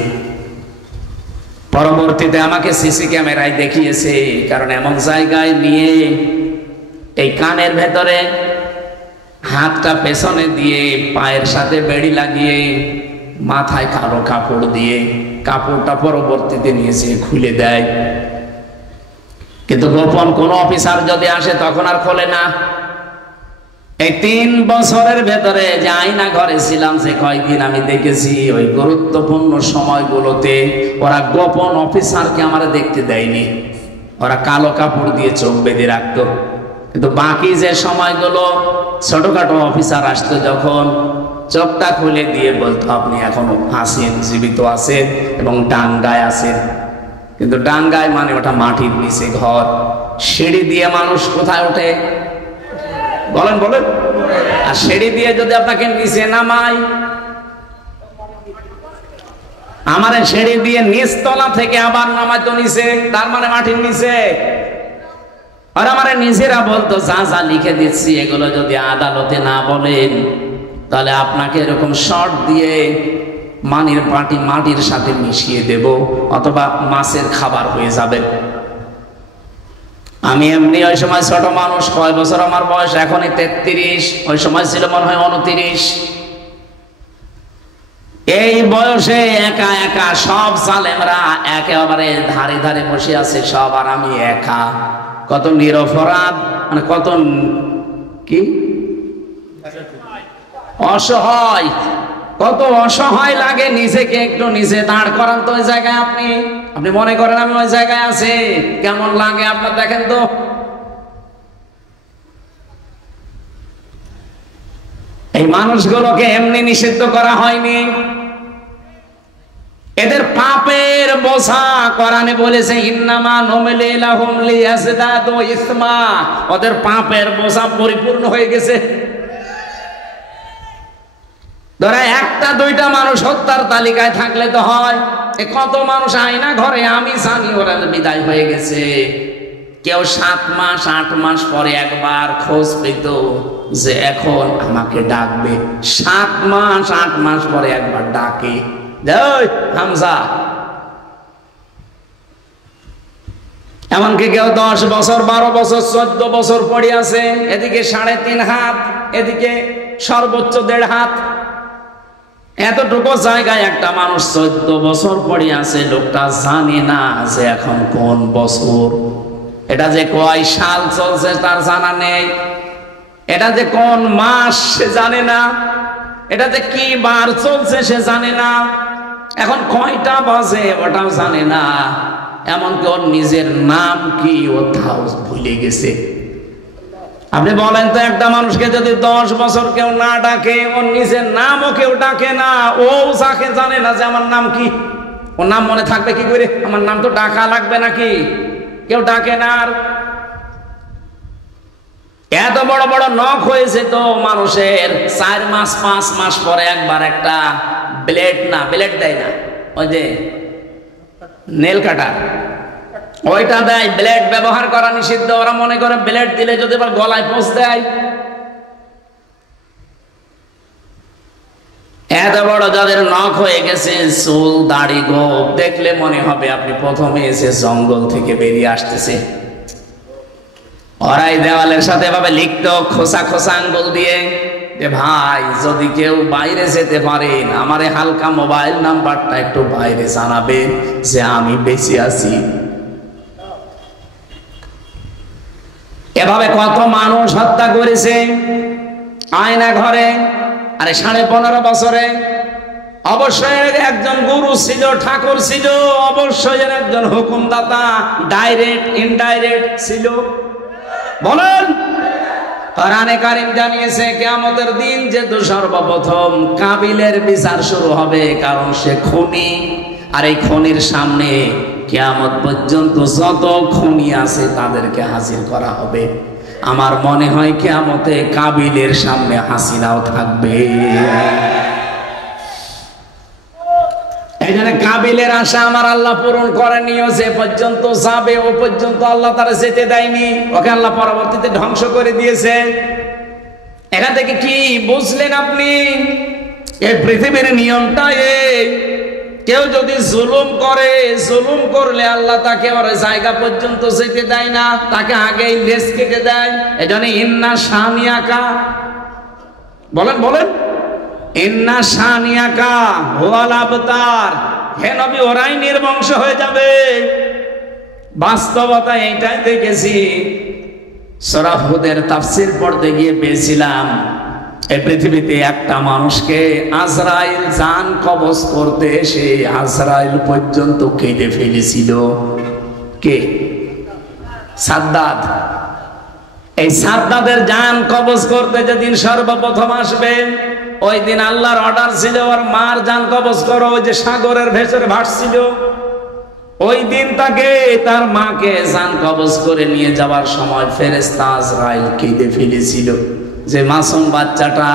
পরবর্তীতে আমাকে সিসি ক্যামেরায় দেখিয়েছে, কারণ এমন জায়গায় নিয়ে এই কানের ভেতরে হাতটা পেছনে দিয়ে, পায়ের সাথে বেড়ি লাগিয়ে, মাথায় কালো কাপড় দিয়ে, কাপড়টা পরবর্তীতে নিয়েছে খুলে দেয়। কিন্তু গোপন কোন অফিসার যদি আসে তখন আর খোলে না। এই 3 বছরের ভেতরে যে আয়না ঘরে ছিলাম, যে কয়েকদিন আমি দেখেছি, ওই গুরুত্বপূর্ণ সময়গুলোতে ওরা গোপন অফিসারকে আমার দেখতে দেয়নি। ওরা কালো কাপড় দিয়ে চোখ বেঁধে রাখতো। কিন্তু বাকি যে সময়গুলো ছোটখাটো অফিসার আসতো, যখন চোখটা খুলে দিয়ে বলতো আপনি এখনো আছেন, জীবিত আছেন এবং ডাঙ্গায় আছেন। কিন্তু ডাঙ্গায় মানে ওটা মাটির নিচে ঘর। সিঁড়ি দিয়ে মানুষ কোথায় ওঠে বলেন বলেন? আর সিঁড়ি দিয়ে যদি আপনাকে নিচে নামায়, আমার সিঁড়ি দিয়ে নিচতলা থেকে আবার নামাইতো নিচে, তার মানে মাটির নিচে। আর আমার নিজেরা বলতো, যা যা লিখে দিচ্ছি এগুলো যদি আদালতে না বলেন তাহলে আপনাকে এরকম শর্ট দিয়ে মাটির সাথে মিশিয়ে দেব, অথবা মাছের খাবার হয়ে যাবে। আমি এমনি ওই সময় ছোট মানুষ, কয় বছর আমার বয়স, এখনই 33, ওই সময় ছিল মনে হয় 29। এই বয়সে একা একা সব জালেমরা একেবারে ধারে ধারে বসে আছে সব, আর আমি একা। কত নিরপরাধ, মানে কত কি অসহায়, কত অসহায় লাগে নিজেকে। একটু নিজে দাঁড় করান তো ওই জায়গায়। আপনি মনে করেন আমি ওই জায়গায় আছি, কেমন লাগে আপনার দেখেন তো। এই মানুষগুলোকে এমনি নিষিদ্ধ করা হয়নি, এদের পাপের বোঝা কোরআনে বলেছে ইন্নামা নুমলি লাহুম লিয়াজদাদু ইসমা। ওদের পাপের বোঝা পরিপূর্ণ হয়ে গেছে। ধরা 1টা 2টা মানুষ হত্যার তালিকায় থাকলে তো হয়, কত মানুষ আয়না ঘরে আমি জানি ওরা বিদায় হয়ে গেছে। কেউ 7 মাস 8 মাস পরে একবার খোঁজ পেত যে এখন আমাকে ডাকবে। 7 মাস 8 মাস পরে একবার ডাকে, হামজা এমনকি কেউ 10 বছর 12 বছর 14 বছর পড়ে আছে, এদিকে 3.5 হাত, এদিকে সর্বোচ্চ 1.5 হাত, এতটুকু জায়গায় একটা মানুষ 14 বছর পড়ে আছে। লোকটা জানে না যে এখন কোন বছর, এটা যে কয় সাল চলছে তার জানা নেই, এটা যে কোন মাস সে জানে না, এটা যে কি বার চলছে সে জানে না, এখন কয়টা বাজে ওটাও জানে না, এমনকি ওর নিজের নাম কি ওটাও ভুলে গেছে। আপনি বলেন তো, একটা মানুষকে যদি 10 বছর কেউ না ডাকে, ওর নিজের নামও কেউ ডাকে না, ও যাকে জানে না যে আমার নাম কি, ওর নাম মনে থাকবে কি করে? আমার নাম তো ডাকা লাগবে নাকি? কেউ ডাকে না। আর এত বড় বড় নখ হয়েছে তো মানুষের, 4 মাস 5 মাস পরে একবার একটা ব্লেড দেয় না, ওই যে নেল কাটার ওইটা দেয়। ব্লেড ব্যবহার করা নিষিদ্ধ, ওরা মনে করে ব্লেড দিলে যদি আবার গলায় পোঁছ দেয়। এত বড় যাদের নখ হয়ে গেছে, চুল দাড়ি গোঁফ দেখলে মনে হবে আপনি প্রথমে এসে জঙ্গল থেকে বেরিয়ে আসতেছে। ওরাই দেওয়ালের সাথে ভাবে লিখতো খোসা খোসা আঙ্গুল দিয়ে যে ভাই যদি কেউ বাইরে যেতে পারেন, আমারে হালকা মোবাইল নাম্বারটা একটু বাইরে জানাবেন যে আমি বেঁচে আছি। এভাবে কত মানুষ হত্যা করেছে আয়না ঘরে। আরে 15.5 বছরে অবশ্যই একজন গুরু ছিল, ঠাকুর ছিল, অবশ্যই একজন হুকুমদাতা, ডাইরেক্ট ইনডাইরেক্ট ছিল। বলেন, কোরআনে কারীম জানিয়েছে কিয়ামতের দিন যেহেতু সর্বপ্রথম কাবিলের বিচার শুরু হবে, কারণ সে খুনি। আর এই খুনির সামনে কিয়ামত পর্যন্ত যত খুনি আছে তাদেরকে হাজির করা হবে। আমার মনে হয় কিয়ামতে কাবিলের সামনে হাসিনাও থাকবে। এই জন্য কাবিলের আশা আমার আল্লাহ পূরণ করেনিও, যে পর্যন্ত যাবে ও পর্যন্ত আল্লাহ তারা যেতে দেয়নি, ওকে আল্লাহ পরবর্তীতে ধ্বংস করে দিয়েছে। এখান থেকে কি বুঝলেন আপনি? এই পৃথিবীর নিয়মটা এই, কেউ যদি জুলুম করে, জুলুম করলে আল্লাহ তাকে ওর জায়গা পর্যন্ত যেতে দেয় না, তাকে আগেই লেজ কেটে দেয়। এই জন্য ইন্না শানিয়াকা, বলেন বলেন, ইন্না শানিয়াকা হুয়াল আবতার, হে নবী ওরাই নির্বংশ হয়ে যাবে। বাস্তবতা এইটাই দেখেছি। সূরা হুদের তাফসীর পড়তে গিয়ে পেয়েছিলাম এই পৃথিবীতে একটা মানুষকে আজরাইল জান কবজ করতে এসে আজরাইল পর্যন্ত কেটে ফেলেছিল। কে? সাদ্দাদ। এই সাদ্দাদের জান কবজ করতে যেদিন সর্বপ্রথম আসবে, ওই দিন আল্লাহর অর্ডার ছিল ওর মার জান কবজ করো। ওই যে সাগরের ভেতরে ভাসছিল, ওই দিন তাকে তার মাকে জান কবজ করে নিয়ে যাওয়ার সময় ফেরেশতা আজরাইল কেটে ফেলেছিল। যে মাসুম বাচ্চাটা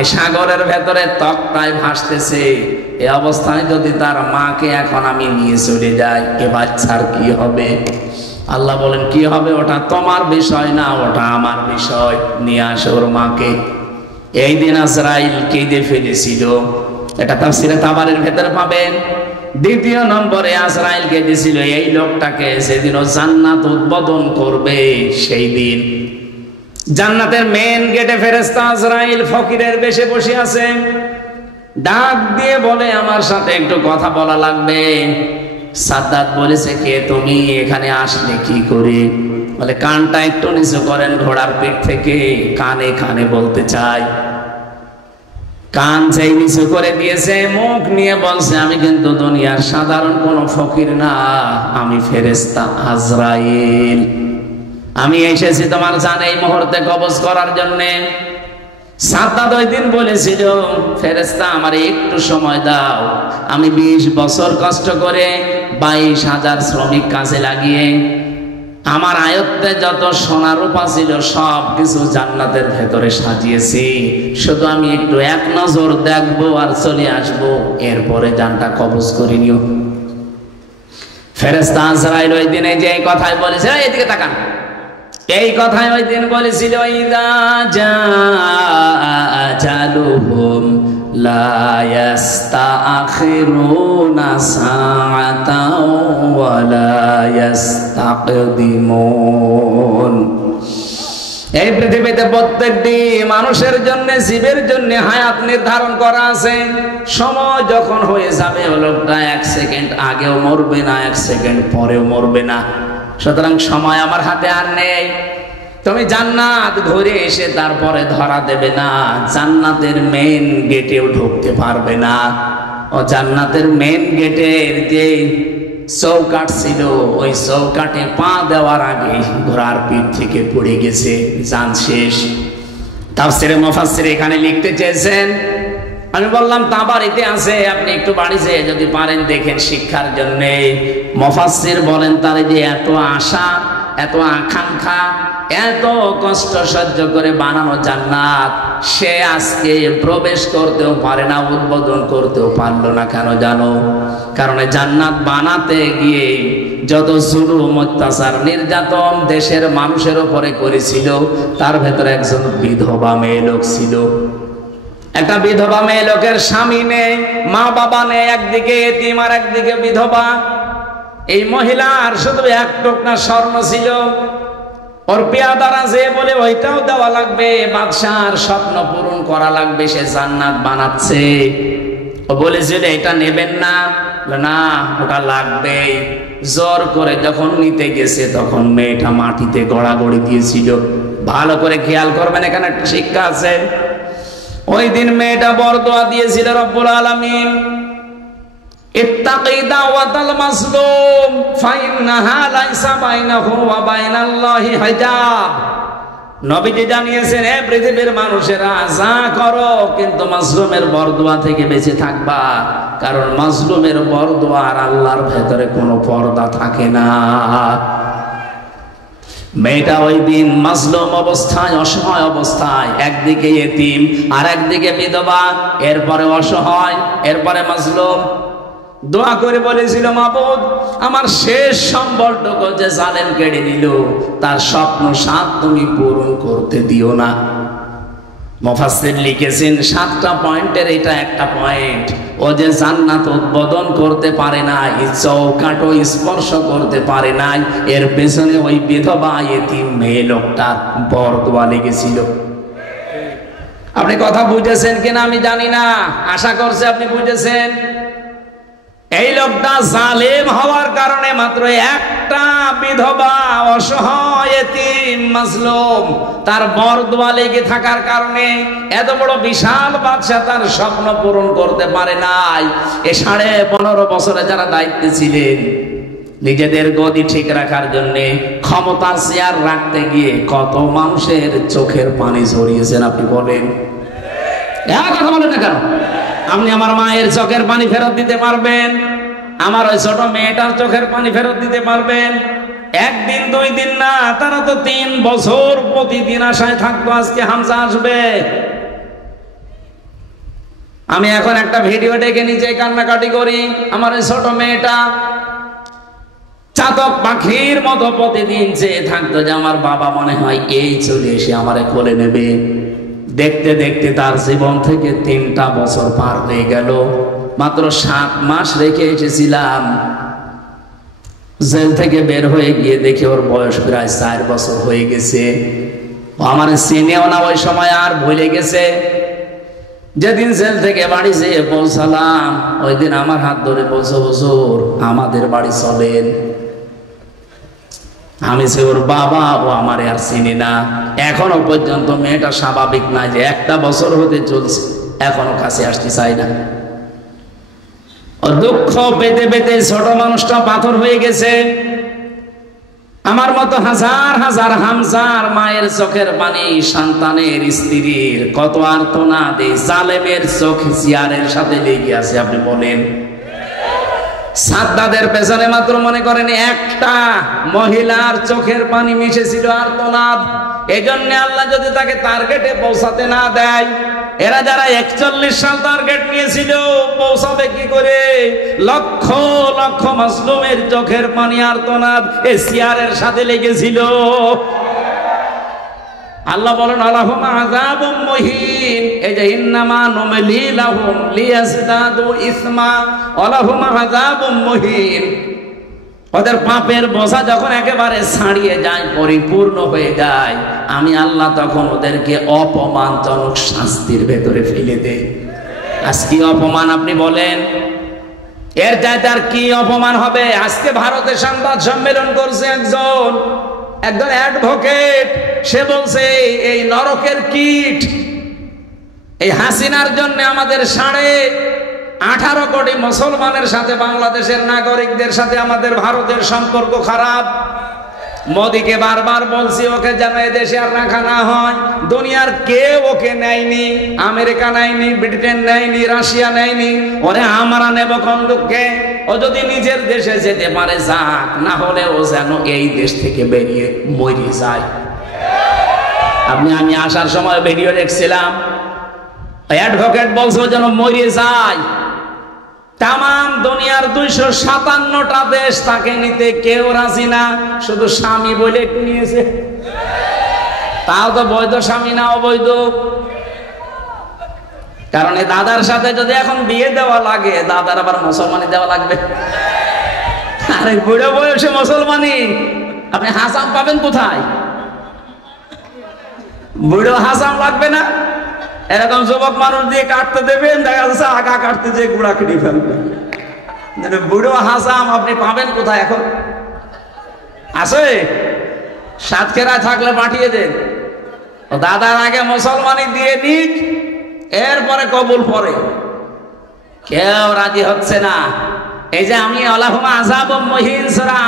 এই সাগরের ভেতরে তক্তায় ভাসতেছে, এই অবস্থায় যদি তার মাকে এখন আমি নিয়ে চলে যাই, এ বাচ্চার কি হবে? আল্লাহ বলেন কি হবে ওটা তোমার বিষয় না, ওটা আমার বিষয়, নিয়ে আসো ওর মাকে। এই দিন আজরাইল কেঁদে ফেলেছিল, এটা তাফসীরে তাবারির ভেতরে পাবেন। দ্বিতীয় নম্বরে আজরাইল কেঁদেছিল এই লোকটাকে সেদিন ও জান্নাত উদ্বোধন করবে, সেই দিন জান্নাতের মেন গেটে ফেরেশতা আজরাইল ফকিরের বেশে বসে আছে, ডাক দিয়ে বলে আমার সাথে একটু কথা বলা লাগবে। সাদ্দাত বলেছে কে তুমি, এখানে আসলে কি করে? বলে কানটা একটু নিচু করেন ঘোড়ার পিঠ থেকে, কানে কানে বলতে চাই। কান যেই নিচু করে দিয়েছে, মুখ নিয়ে বলছে আমি কিন্তু দুনিয়ার সাধারণ কোন ফকির না, আমি ফেরেশতা আজরাইল, আমি এসেছি তোমার জান এই মুহূর্তে কবজ করার জন্য। সাদ্দাত ওই দিন বলেছিল ফেরেশতা আমার একটু সময় দাও, আমি 20 বছর কষ্ট করে 22,000 শ্রমিক কাজে লাগিয়ে আমার আয়ত্তে যত সোনা রূপা ছিল সব কিছু জান্নাতের ভেতরে সাজিয়েছি, শুধু আমি একটু এক নজর দেখবো আর চলে আসবো, এরপরে জানটা কবজ করে নিও। ফেরেশতা আজরাইল ওই দিনে যে কথাই বলেছে, এদিকে তাকান, এই কথাই ওই দিন বলেছিল ইযা জাআ আজালুহুম লা ইস্তাখিরুনা সাআতাও ওয়া লা ইস্তাকদিমুন। এই পৃথিবীতে প্রত্যেকটি মানুষের জন্য, জীবের জন্য হায়াত নির্ধারণ করা আছে। সময় যখন হয়ে যাবে ও লোকটা 1 সেকেন্ড আগেও মরবে না, 1 সেকেন্ড পরেও মরবে না। সুতরাং সময় আমার হাতে আর নেই। তুমি জান্নাত ঘুরে এসে তারপরে ধরা দেবে না, জান্নাতের মেন গেটেও ঢুকতে পারবে না। ও জান্নাতের মেন গেটের যে চৌকাঠ ছিল, ওই চৌকাঠে পা দেওয়ার আগে ঘোড়ার পিঠ থেকে পড়ে গেছে, জান শেষ। তাফসীরে মুফাসসির এখানে লিখতে চেয়েছেন, আমি বললাম তাবারিতে আছে, আপনি একটু বাড়ি যেয়ে যদি পারেন দেখেন শিক্ষার জন্য। মুফাসসির বলেন তার যে এত আশা, এত আকাঙ্ক্ষা, এত কষ্ট সহ্য করে বানানো জান্নাত, সে আজকে প্রবেশ করতেও পারে না, উদ্বোধন করতেও পারলো না। কেন জানো? কারণ জান্নাত বানাতে গিয়ে যত জুলুম, অত্যাচার, নির্যাতন দেশের মানুষের উপরে করেছিল, তার ভেতরে একজন বিধবা মেয়ে লোক ছিল। একটা বিধবা মেয়ে লোকের স্বামী নেই, মা বাবা নেই, একদিকে এতিম আর একদিকে বিধবা। এই মহিলার শুধু 1 টুকরা স্বর্ণ ছিল। ওর পেয়াদারা যে বলে ওইটাও দেওয়া লাগবে, বাদশার স্বপ্ন পূরণ করা লাগবে, সে জান্নাত বানাচ্ছে। ও বলেছিল এটা নেবেন না, না ওটা লাগবে। জোর করে যখন নিতে গেছে তখন মেয়েটা মাটিতে গড়াগড়ি দিয়েছিল। ভালো করে খেয়াল করবেন, এখানে একটা শিক্ষা আছে। ওই দিন মেয়েটা বরদোয়া দিয়েছিল, রব্বুল আলামিন ইত্তাকি দাওয়াতাল মাজলুম ফাইন্নাহা লাইসা বাইনাহু ওয়া বাইনাল্লাহি হিজাব। নবীজি জানিয়েছেন, হে পৃথিবীর মানুষেরা, যা করো কিন্তু মাজলুমের বরদোয়া থেকে বেঁচে থাকবা, কারণ মাজলুমের বরদোয়া আর আল্লাহর ভেতরে কোনো পর্দা থাকে না। মেয়েটা ওই দিন মাজলুম অবস্থায়, অসহায় অবস্থায়, একদিকে এতিম আর একদিকে বিধবা, এরপরে অসহায়, এরপরে মাজলুম, দোয়া করে বলেছিল, মাবুদ আমার শেষ সম্বলটুকু যে জালেম কেড়ে নিল, তার স্বপ্ন সাত তুমি পূরণ করতে দিও না। মুফাসসির লিখেছেন 7টা পয়েন্টের এটা একটা পয়েন্ট। ও যে জান্নাত উদ্বোধন করতে পারে না, চৌকাঠও স্পর্শ করতে পারে নাই, এর পেছনে ওই বিধবা এতিম মেয়ে লোকটার বরদোয়া লেগেছিল। আপনি কথা বুঝেছেন কিনা আমি জানি না, আশা করছি আপনি বুঝেছেন। এই লোকটা জালেম হওয়ার কারণে মাত্র একটা বিধবা, অসহায় এতিম মাজলুম, তার বরদোয়া লেগে থাকার কারণে এত বড় বিশাল বাদশা তার স্বপ্ন পূরণ করতে পারে নাই। এ 15.5 বছরে যারা দায়িত্বে ছিলেন, নিজেদের গদি ঠিক রাখার জন্য, ক্ষমতার চেয়ার রাখতে গিয়ে কত মানুষের চোখের পানি ঝরিয়েছেন আপনি বলেন। কথা বলেন না কেন? আপনি আমার মায়ের চোখের পানি ফেরত দিতে পারবেন, আমার ওই ছোট মেয়েটার চোখের পানি ফেরত দিতে পারবেন? 1 দিন 2 দিন না, তারা তো 3 বছর প্রতিদিন আশায় থাকতো আজকে হামজা আসবে। আমি এখন একটা ভিডিও দেখে নিচে কান্নাকাটি করি। আমার ওই ছোট মেয়েটা চাতক পাখির মতো প্রতিদিন চেয়ে থাকতো যে আমার বাবা মনে হয় এই চলে এসে আমারে কোলে নেবে। দেখতে দেখতে তার জীবন থেকে 3টা বছর পার হয়ে গেল। মাত্র 7 মাস রেখে এসেছিলাম, জেল থেকে বের হয়ে গিয়ে দেখি ওর বয়স প্রায় 4 বছর হয়ে গেছে। আমার চিনেও না ওই সময়, আর ভুলে গেছে। যেদিন জেল থেকে বাড়ি যেয়ে পৌঁছালাম, ওই দিন আমার হাত ধরে বলছো, হুজুর আমাদের বাড়ি চলেন। আমি সে ওর বাবা, ও আমারে আর চিনি না। এখনো পর্যন্ত মেয়েটা স্বাভাবিক না, যে 1টা বছর হতে চলছে, এখনো কাছে আসতে চাই না। ও দুঃখ পেতে পেতে ছোট মানুষটা পাথর হয়ে গেছে। আমার মতো হাজার হাজার হামজার মায়ের চোখের পানি, সন্তানের, স্ত্রীর কত আর্তনাদ এই জালেমের চোখ চেয়ারের সাথে লেগে আছে আপনি বলেন। সাদ্দাদের পেছনে মাত্র মনে করেন একটা মহিলার চোখের পানি মিশেছিল আর্তনাদ। এই জন্য আল্লাহ যদি তাকে টার্গেটে পৌঁছাতে না দেয়, এরা যারা 41 সাল টার্গেট নিয়েছিল, পৌঁছাবে কি করে? লক্ষ লক্ষ মাজলুমের চোখের পানি আর্তনাদ এই চেয়ারের সাথে লেগেছিল। আল্লাহ বলেন আলাহুম আযাবুম মুহিন, এই যে ইন্নামা নুমলি লাহুম লিয়াজদাদু ইসমা আলাহুম আযাবুম মুহিন, ওদের পাপের বোঝা যখন একেবারে ছাড়িয়ে যায়, পরিপূর্ণ হয়ে যায়, আমি আল্লাহ তখন ওদেরকে অপমানজনক শাস্তির ভেতরে ফেলে দেই। আজ কি অপমান আপনি বলেন? এর চাইতে আর কি অপমান হবে? আজকে ভারতের সংবাদ সম্মেলন করছে একজন অ্যাডভোকেট, সে বলছে এই নরকের কীট, এই হাসিনার জন্য আমাদের 18.5 কোটি মুসলমানের সাথে, বাংলাদেশের নাগরিকদের সাথে আমাদের ভারতের সম্পর্ক খারাপ। মোদিকে বারবার বলছি ওকে যেন এদেশে আর রাখা না হয়। দুনিয়ার কেউ ওকে নেয়নি, আমেরিকা নেয়নি, ব্রিটেন নেয়নি, রাশিয়া নেয়নি, ওরে আমরা নেব কন্দুককে। ও যদি নিজের দেশে যেতে পারে যাক, না হলে ও যেন এই দেশ থেকে বেরিয়ে মরে যায়। আমি আসার সময় ভিডিও দেখছিলাম, অ্যাডভোকেট বলছে ও যেন মরে যায়। তামাম দুনিয়ার 257টা দেশ তাকে নিতে কেউ রাজি না, শুধু স্বামী বলে একটু নিয়েছে, তাও তো বৈধ স্বামী না, অবৈধ। কারণ এই দাদার সাথে যদি এখন বিয়ে দেওয়া লাগে, দাদার আবার মুসলমানি দেওয়া লাগবে। আরে বুড়ো বয়সে মুসলমানি, আপনি হাসাম পাবেন কোথায়? বুড়ো হাসাম লাগবে না? এরকম যুবক মানুষ দিয়ে কাটতে দেবেন, দেখা যাচ্ছে আগা কাটতে যে গুড়া কেটে ফেলবে। বুড়ো হাসাম আপনি পাবেন কোথায় এখন? আছে? সাতক্ষীরায় থাকলে পাঠিয়ে দেন। ও দাদার আগে মুসলমানি দিয়ে নিক, এরপরে কবুল পরে। কেউ রাজি হচ্ছে না। এই যে আমি আলাহুমা আযাবুম মুহিন সূরা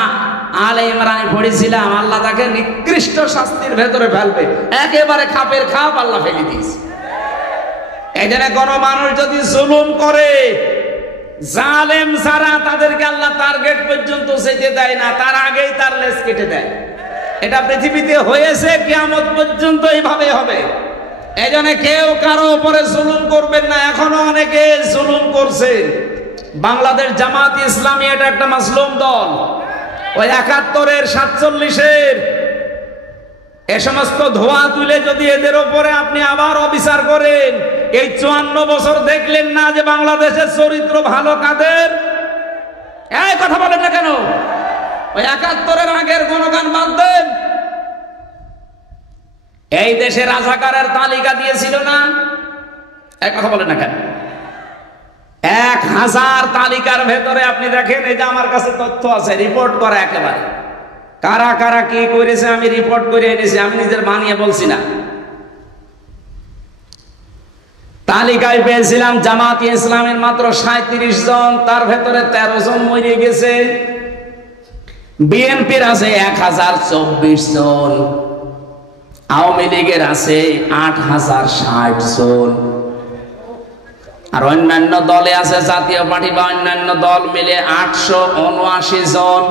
আলে ইমরানে পড়েছিলাম, আল্লাহ তাকে নিকৃষ্ট শাস্তির ভেতরে ফেলবে, একেবারে খাপের খাপ আল্লাহ ফেলে দিয়েছে। এই জন্য কোন মানুষ যদি জুলুম করে, জালেম যারা, তাদেরকে আল্লাহ টার্গেট পর্যন্ত যেতে দেয় না, তার আগেই তার লেজ কেটে দেয়। এটা পৃথিবীতে হয়েছে, কিয়ামত পর্যন্ত এইভাবে হবে। এই জন্য কেউ কারো উপরে জুলুম করবেন না। এখনো অনেকে জুলুম করছে। বাংলাদেশ জামাত ইসলামী এটা একটা মাসলুম দল। ওই 71-এর 47-এর এ সমস্ত ধোয়া তুলে যদি এদের উপরে আপনি আবার অবিচার করেন, এই 54 বছর দেখলেন না যে বাংলাদেশের চরিত্র ভালো কাদের? এই কথা বলেন না কেন? ওই 71-এর আগের গণগান বাদ দেন। এই দেশে রাজাকারের তালিকা দিয়েছিল না? এই কথা বলেন না কেন? 1000 তালিকার ভেতরে আপনি দেখেন, এই যে আমার কাছে তথ্য আছে, রিপোর্ট করা একেবারে, কারা কারা কি করেছে আমি রিপোর্ট করে এনেছি, আমি নিজের বানিয়ে বলছি না। তালিকায় পেয়েছিলাম জামাত ইসলামের মাত্র 37 জন, তার ভেতরে 13 জন মরে গেছে। বিএনপির আছে 1024 জন, আওয়ামী লীগের আছে 8060 জন, আর অন্যান্য দলে আছে, জাতীয় পার্টি বা অন্যান্য দল মিলে 879 জন।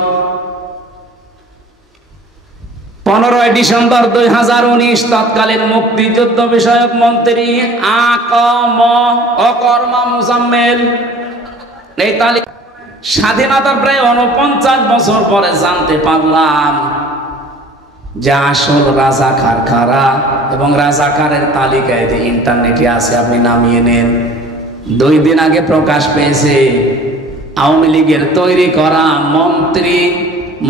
15 ডিসেম্বর 2019 তৎকালীন মুক্তিযুদ্ধ বিষয়ক মন্ত্রী অকর্মা মুজাম্মেল এই তালিকা, স্বাধীনতার প্রায় 49 বছর পরে জানতে পারলাম যে আসল রাজাকার কারা, এবং রাজাকারের তালিকায় যে ইন্টারনেটে আছে, আপনি নামিয়ে নেন। 2 দিন আগে প্রকাশ পেয়েছে আওয়ামী লীগের তৈরি করা মন্ত্রী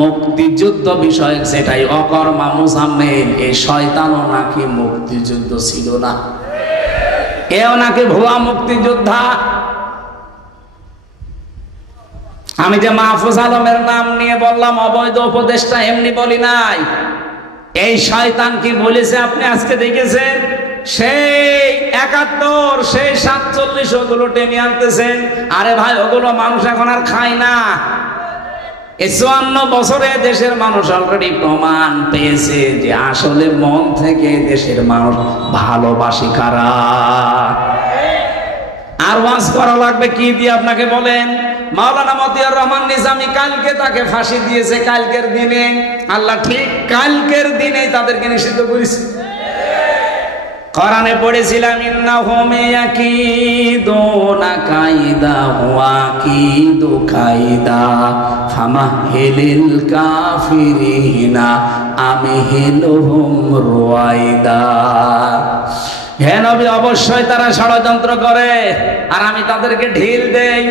মুক্তিযুদ্ধ বিষয়ক, সেটাই অকর্মা মুজাম্মেল। এই শয়তানও নাকি মুক্তিযুদ্ধ ছিল না, এও নাকি ভুয়া মুক্তিযোদ্ধা। আমি যে মাহফুজ আলমের নাম নিয়ে বললাম অবৈধ উপদেষ্টা, এমনি বলি নাই। এই শয়তান কি বলেছে আপনি আজকে দেখেছেন? সেই 71, সেই 47 ওগুলো টেনে আনতেছেন। আরে ভাই, ওগুলো মানুষ এখন আর খায় না। এই 54 বছরে দেশের মানুষ অলরেডি প্রমাণ পেয়েছে যে আসলে মন থেকে দেশের মানুষ ভালোবাসি কারা। আর ওয়াজ করা লাগবে কি দিয়ে আপনাকে বলেন? মাওলানা মতিয়ার রহমান নিজামী কালকে তাকে ফাঁসি দিয়েছে, কালকের দিনে। আল্লাহ ঠিক কালকের দিনেই তাদেরকে নিষিদ্ধ করেছে। কোরআনে পড়েছিলাম ইন্নাহুম ইয়াকিদুনা কাইদা ওয়া কিদু কাইদা ফামাহিলিল কাফিরিনা আমহিলহুম রুয়াইদা। হে নবী, অবশ্যই তারা ষড়যন্ত্র করে আর আমি তাদেরকে ঢিল দেই।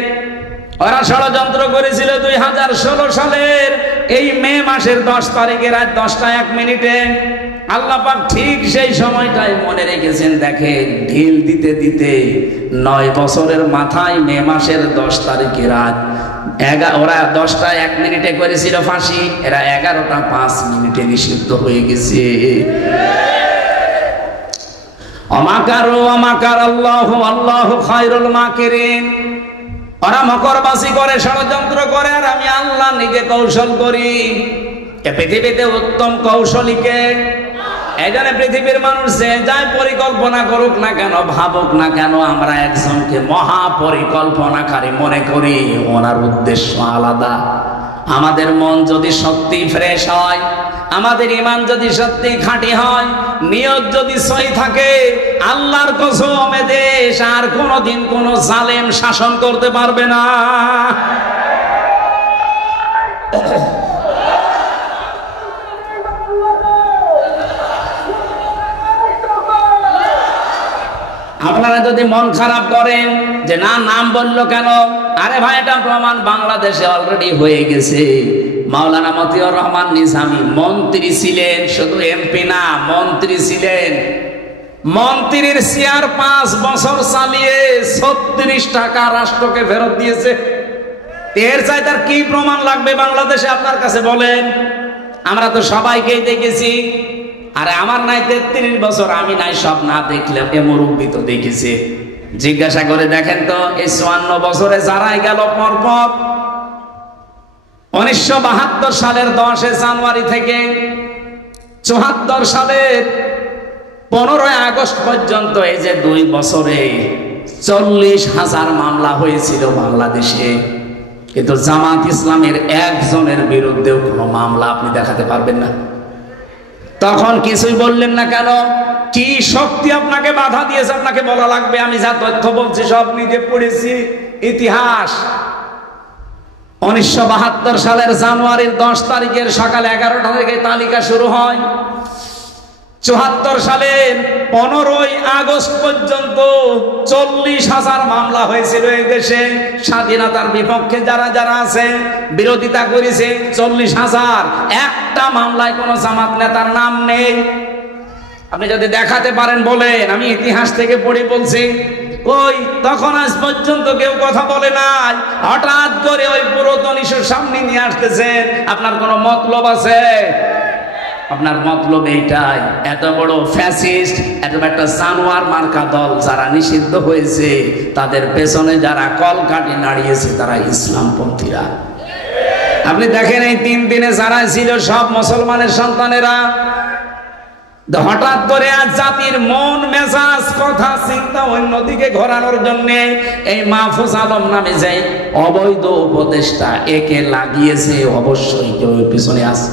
ওরা ষড়যন্ত্র করেছিল 2016 সালের এই মে মাসের 10 তারিখে রাত 10টা 1 মিনিটে। আল্লাহ পাক ঠিক সেই সময়টাই মনে রেখেছেন। দেখেন, ঢিল দিতে দিতে 9 বছরের মাথায় মে মাসের 10 তারিখে রাত ওরা 10টা 1 মিনিটে করেছিল ফাঁসি, এরা 11টা 5 মিনিটে নিষিদ্ধ হয়ে গেছে। অমাকারু অমাকার আল্লাহু আল্লাহু খায়রুল মাকিরিন। ওরা মকরবাসী করে, ষড়যন্ত্র করে, আর আমি আল্লাহ নিজে কৌশল করি। এ পৃথিবীতে উত্তম কৌশলীকে, এই জন্য পৃথিবীর মানুষ যে যাই পরিকল্পনা করুক না কেন, ভাবুক না কেন, আমরা একজনকে মহা পরিকল্পনাকারী মনে করি। ওনার উদ্দেশ্য আলাদা। আমাদের মন যদি সত্যি ফ্রেশ হয়, আমাদের ঈমান যদি সত্যি খাঁটি হয়, নিয়ত যদি সহি থাকে, আল্লাহর কসম এ দেশ আর কোনোদিন কোনো জালেম শাসন করতে পারবে না। আপনারা যদি মন খারাপ করেন যে না, নাম বললো কেন, আরে ভাই, এটা প্রমাণ বাংলাদেশে অলরেডি হয়ে গেছে। মাওলানা মতিউর রহমান নিজামী মন্ত্রী ছিলেন, শুধু এমপি না, মন্ত্রী ছিলেন। মন্ত্রীর চেয়ার 5 বছর চালিয়ে 36 টাকা রাষ্ট্রকে ফেরত দিয়েছে। এর চাই তার কি প্রমাণ লাগবে বাংলাদেশে আপনার কাছে বলেন? আমরা তো সবাইকেই দেখেছি। আরে আমার নাই 33 বছর, আমি নাই সব না দেখলে এ মুরব্বী তো দেখেছে। জিজ্ঞাসা করে দেখেন তো, এই 54 বছরে যারাই গেল পরপর 1972 সালের 10 জানুয়ারি থেকে 74 সালের 15 আগস্ট পর্যন্ত, এই যে 2 বছরে 40,000 মামলা হয়েছিল বাংলাদেশে। কিন্তু জামাত ইসলামের একজনের বিরুদ্ধেও কোনো মামলা আপনি দেখাতে পারবেন না। তখন কিছুই বললেন না কেন? কি শক্তি আপনাকে বাধা দিয়েছে? আপনাকে বলা লাগবে? আমি যা তথ্য বলছি সব নিজে পড়েছি, ইতিহাস। 1972 সালের জানুয়ারির 10 তারিখের সকাল 11টা থেকে তালিকা শুরু হয়। 74 সালের 15 আগস্ট পর্যন্ত 40,000 মামলা হয়েছিল এই দেশে। স্বাধীনতার বিপক্ষে যারা যারা আছে, বিরোধিতা করেছে 40,000। একটা মামলায় কোনো জামাত নেতার নাম নেই। আপনি যদি দেখাতে পারেন বলেন, আমি ইতিহাস থেকে পড়ে বলছি। কই, তখন আজ পর্যন্ত কেউ কথা বলে নাই। হঠাৎ করে ওই পুরাতন ইস্যুর সামনে নিয়ে আসতেছেন। আপনার কোনো মতলব আছে? আপনার মতলব এইটাই, এত বড় ফ্যাসিস্ট, এত একটা জানোয়ার মার্কা দল যারা নিষিদ্ধ হয়েছে, তাদের পেছনে যারা কলকাঠি নাড়িয়েছে তারা ইসলামপন্থীরা। আপনি দেখেন, এই 3 দিনে যারা ছিল সব মুসলমানের সন্তানেরা। হঠাৎ করে আজ জাতির মন মেজাজ কথা চিন্তা অন্যদিকে ঘোরানোর জন্য এই মাহফুজ আলম নামে যে অবৈধ উপদেষ্টা, একে লাগিয়েছে। অবশ্যই কেউ পিছনে আছে।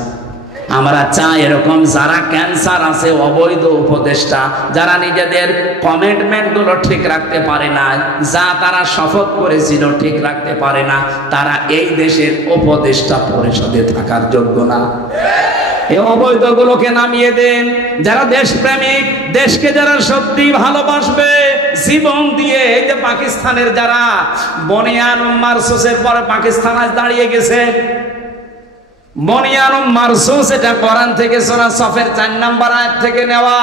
আমরা চাই এরকম যারা ক্যান্সার আছে, অবৈধ উপদেষ্টা, যারা নিজেদের কমিটমেন্ট গুলো ঠিক রাখতে পারে না, যা তারা শপথ করেছিল ঠিক রাখতে পারে না, তারা এই দেশের উপদেষ্টা পরিষদে থাকার যোগ্য না। এই অবৈধ গুলোকে নামিয়ে দেন। যারা দেশপ্রেমিক, দেশকে যারা সত্যি ভালোবাসবে জীবন দিয়ে, এই যে পাকিস্তানের যারা বনিয়ান মারসুসের পরে পাকিস্তান আজ দাঁড়িয়ে গেছে। বনিয়ান মারসুস, এটা কোরআন থেকে সূরা সফের 4 নম্বর আয়াত থেকে নেওয়া।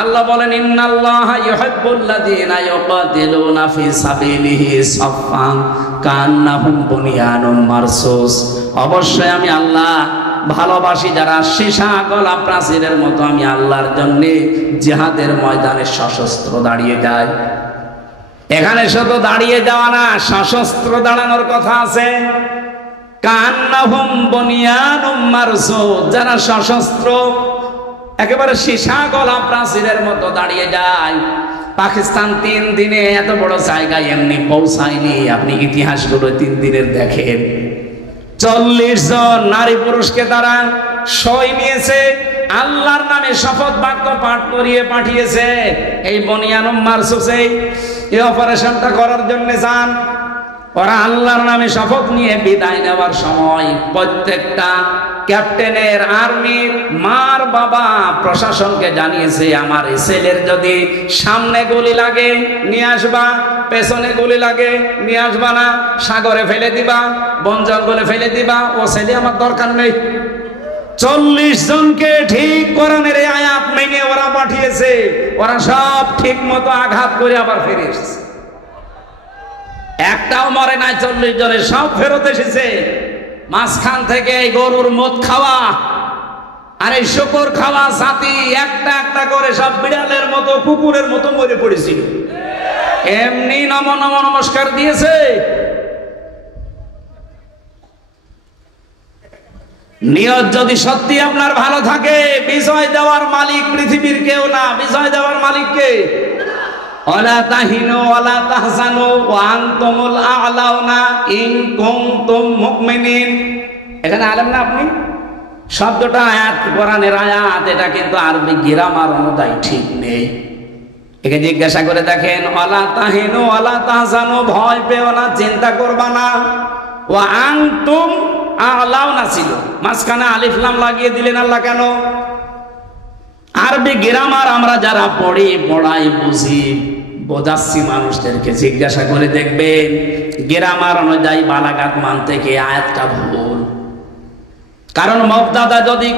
আল্লাহ বলেন, ইন্নাল্লাহা ইউহিব্বুল্লাযীনা ইউকাতিলুনা ফি সাবিলিহি সাফফান কান্নাহুম বুনিয়ানুম মারসুস। অবশ্যই আমি আল্লাহ ভালোবাসি যারা সীসা গলা প্রাচীরের মতো আমি আল্লাহর জন্য জিহাদের ময়দানে সশস্ত্র দাঁড়িয়ে যায়। এখানে শুধু দাঁড়িয়ে যাওয়া না, সশস্ত্র দাঁড়ানোর কথা আছে। কান্নাহুম বুনিয়ানুম মারসুস, যারা সশস্ত্র একেবারে সীসা গলা প্রাচীরের মতো দাঁড়িয়ে যায়। পাকিস্তান 3 দিনে এত বড় জায়গায় এমনি পৌঁছায়নি। আপনি ইতিহাসগুলো 3 দিনের দেখেন। 40 জন নারী পুরুষকে তারা সই নিয়েছে। আল্লাহর নামে শপথ বাক্য পাঠ করিয়ে পাঠিয়েছে। এই বনিয়ানুম মারসুসে এই অপারেশনটা করার জন্য যান। ওরা আল্লাহর নামে শপথ নিয়ে বিদায় নেওয়ার সময় প্রত্যেকটা ক্যাপ্টেনের, আর্মির মার বাবা প্রশাসনকে জানিয়েছে, আমার এই ছেলের যদি সামনে গুলি লাগে নিয়ে আসবা, পেছনে গুলি লাগে নিয়ে আসবা না, সাগরে ফেলে দিবা, বন জঙ্গলে ফেলে দিবা, ও ছেলে আমার দরকার নেই। 40 জনকে ঠিক কোরআনের এই আয়াত মেনে ওরা পাঠিয়েছে। ওরা সব ঠিক মতো আঘাত করে আবার ফিরে এসেছে, একটাও মরে নাই। 40 জনের সব ফেরত এসেছে। মাঝখান থেকে এই গরুর মদ খাওয়া আর এই শুকর খাওয়া জাতি একটা একটা করে সব বিড়ালের মতো কুকুরের মতো মরে পড়েছিল। এমনি নমো নমো নমস্কার দিয়েছে। নিয়ত যদি সত্যি আপনার ভালো থাকে, বিজয় দেওয়ার মালিক পৃথিবীর কেউ না। বিজয় দেওয়ার মালিক কে? ওয়ালা তাহিনু ওয়ালা তাহজানু ওয়া আনতুমুল আ'লাউনা ইন কুনতুম মুমিনিন। এখানে আলেম না আপনি? শব্দটা আয়াত, কোরআনের আয়াত, এটা কিন্তু আরবি গ্রামার অনুযায়ী ঠিক নেই। একে জিজ্ঞাসা করে দেখেন, ওয়ালা তাহিনু ওয়ালা তাহজানু, ভয় পেও না, চিন্তা করবা না। ওয়া আনতুম আ'লাউনা ছিল, মাঝখানে আলিফ লাম লাগিয়ে দিলেন আল্লাহ কেন? আরবি গ্রামার আমরা যারা পড়ি, পড়াই, বুঝি, বোঝাচ্ছি মানুষদেরকে, জিজ্ঞাসা করে দেখবেন গ্রামার অনুযায়ী বালাগাত মান থেকে আয়াতটা ভুল। কারণ মুবতাদা যদি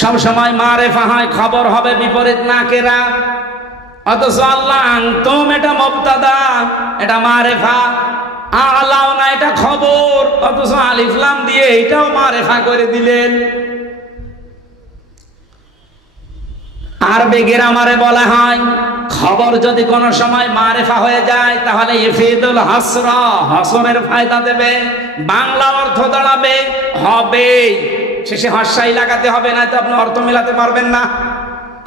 সবসময় মারেফা হয়, খবর হবে বিপরীত নাকেরা। অথচ আল্লাহ আনতুম এটা মুবতাদা, এটা মারেফা। আ'লাউনা এটা খবর, অথচ আলিফ লাম দিয়ে এটাও মারেফা করে দিলেন। আরবি গ্রামারে বলা হয়, খবর যদি কোনো সময় মারেফা হয়ে যায় তাহলে ইফিদুল হাসরা, হাসরের ফায়দা দেবে। বাংলা অর্থ দাঁড়াবে হবে, শেষে হস্যাই লাগাতে হবে, না তো আপনি অর্থ মেলাতে পারবেন না।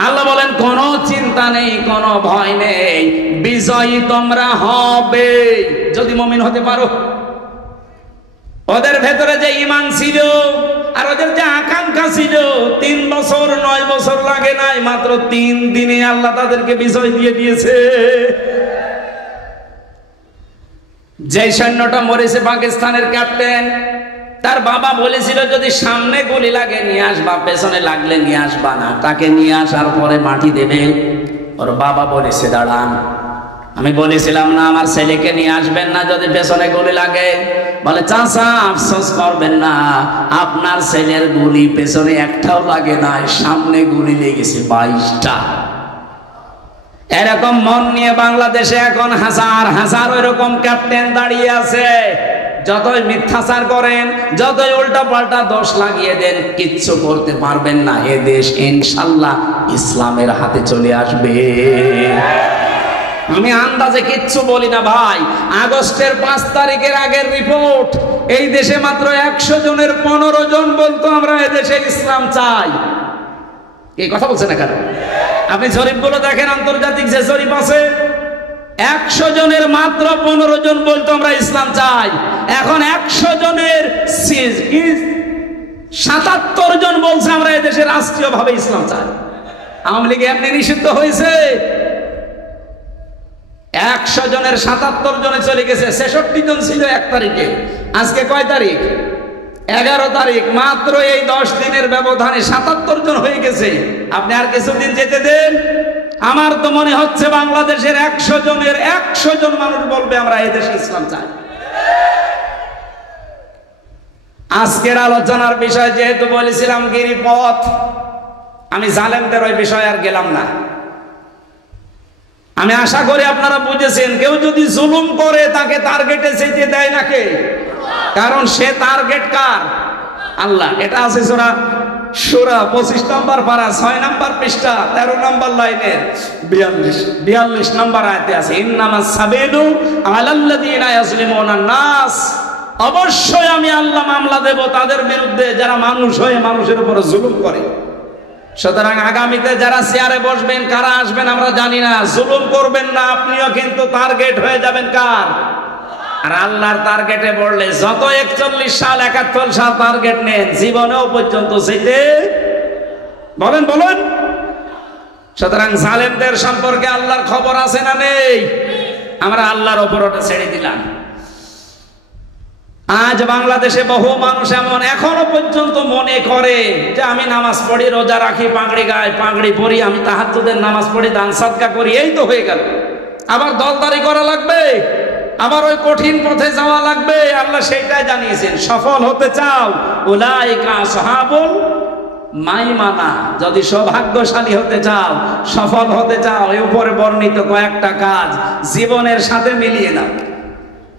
আল্লাহ বলেন কোনো চিন্তা নেই, কোনো ভয় নেই, বিজয়ী তোমরা হবে যদি মুমিন হতে পারো। ওদের ভেতরে যে ঈমান ছিল আর ওদের যে আকাঙ্ক্ষা ছিল, 3 বছর 9 বছর লাগে নাই, মাত্র 3 দিনে আল্লাহ তাদেরকে বিজয় দিয়ে দিয়েছে। যে সৈন্যটা মরেছে পাকিস্তানের ক্যাপ্টেন, তার বাবা বলেছিল যদি সামনে গুলি লাগে নিয়ে আসবা, পেছনে লাগলে নিয়ে আসবা না। তাকে নিয়ে আসার পরে মাটি দেবে। ওর বাবা বলেছে দাঁড়ান, আমি বলেছিলাম না আমার ছেলেকে নিয়ে আসবেন না যদি পেছনে গুলি লাগে? বলে চাচা আফসোস করবেন না, আপনার ছেলের গুলি পেছনে একটাও লাগে না, সামনে গুলি লেগেছে 22টা। এরকম মন নিয়ে বাংলাদেশে এখন হাজার হাজার এরকম ক্যাপ্টেন দাঁড়িয়ে আছে। যতই মিথ্যাচার করেন, যতই উল্টা পাল্টা দোষ লাগিয়ে দেন, কিচ্ছু করতে পারবেন না। এ দেশ ইনশাআল্লাহ ইসলামের হাতে চলে আসবে। আমি আন্দাজে কিচ্ছু বলি না ভাই। আগস্টের 5 তারিখের আগের রিপোর্ট, এই দেশে মাত্র 100 জনের 15 জন বলতো আমরা এদেশে ইসলাম চাই। এই কথা বলছে না কেন? আপনি জরিপগুলো দেখেন, আন্তর্জাতিক যে জরিপ আছে, 100 জনের মাত্র 15 জন বলতো আমরা ইসলাম চাই। এখন 100 জনের 77 জন বলছে আমরা এদেশে রাষ্ট্রীয় ভাবে ইসলাম চাই। আওয়ামী লীগ এমনি নিষিদ্ধ হয়েছে, 100 জনের 77 জনে চলে গেছে। 66 জন ছিল 1 তারিখে। আজকে কয় তারিখ? 11 তারিখ। মাত্র এই 10 দিনের ব্যবধানে 77 জন হয়ে গেছে। আপনি আর কিছুদিন যেতে দেন, আমার তো মনে হচ্ছে বাংলাদেশের 100 জনের 100 জন মানুষ বলবে আমরা এই দেশে ইসলাম চাই। আজকের আলোচনার বিষয় যেহেতু বলেছিলাম গিরিপথ, আমি জালেমদের ওই বিষয়ে আর গেলাম না। আমি আশা করি আপনারা বুঝেছেন, কেউ যদি জুলুম করে তাকে টার্গেটে যেতে দেয় না কে? কারণ সে টার্গেট কার? আল্লাহ। এটা আছে সূরা 25 নম্বর পারা 6 নম্বর পৃষ্ঠা 13 নম্বর লাইনের 42 নম্বর আয়াতে আছে, ইন্নামাস সাবিলু আলাল্লাযিনা ইয়াজলিমুনান নাস। অবশ্যই আমি আল্লাহ মামলা দেব তাদের বিরুদ্ধে যারা মানুষ হয়ে মানুষের উপর জুলুম করে। সুতরাং আগামীতে যারা চেয়ারে বসবেন, কারা আসবেন আমরা জানি না, জুলুম করবেন না, আপনিও কিন্তু টার্গেট হয়ে যাবেন কার? আর আল্লাহর টার্গেটে পড়লে যত 41 সাল 71 সাল টার্গেট নেন, জীবনেও পর্যন্ত যেতে বলেন বলেন। সুতরাং জালেমদের সম্পর্কে আল্লাহর খবর আছে না নেই? আমরা আল্লাহর ওপর ওটা ছেড়ে দিলাম। আজ বাংলাদেশে বহু মানুষ এমন এখনো পর্যন্ত মনে করে যে আমি নামাজ পড়ি, রোজা রাখি, পাগড়ি গায়ে পাগড়ি পরি, আমি তাহাজ্জুদের নামাজ পড়ি, দান সাদকা করি, এই তো হয়ে গেল। আবার দলদারি করা লাগবে, আবার ওই কঠিন পথে যাওয়া লাগবে। আল্লাহ সেইটাই জানিয়েছেন, সফল হতে চাও উলাইকা আসহাবুল মাইমানা, যদি সৌভাগ্যশালী হতে চাও, সফল হতে চাও, এই উপরে বর্ণিত কয়েকটা কাজ জীবনের সাথে মিলিয়ে নাও।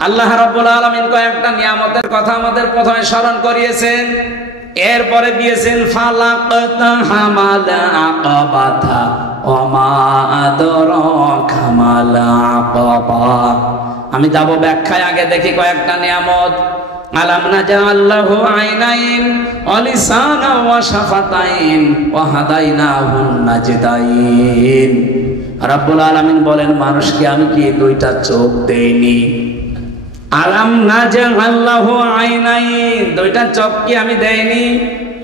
আল্লাহ রাব্বুল আলামিন কয়েকটা নিয়ামতের কথা আমাদের প্রথমে স্মরণ করিয়েছেন, এরপরে দিয়েছেন ফালাকাতা হামাল আকাবাতা ওমা আদরাকা মাল আকাবা। আমি যাব ব্যাখ্যায়, আগে দেখি কয়েকটা নিয়ামত। আলাম নাজআল লাহু আইনাইন ওয়া লিসানা ওয়া শাফাতাইন ওয়া হাদাইনাহুন নাজদাইন। রাব্বুল আলামিন বলেন, মানুষকে আমি কি দুইটা চোখ দেইনি? আলাম নাজআল লাহু আইনাইন, দুইটা চোখ কি আমি দেইনি?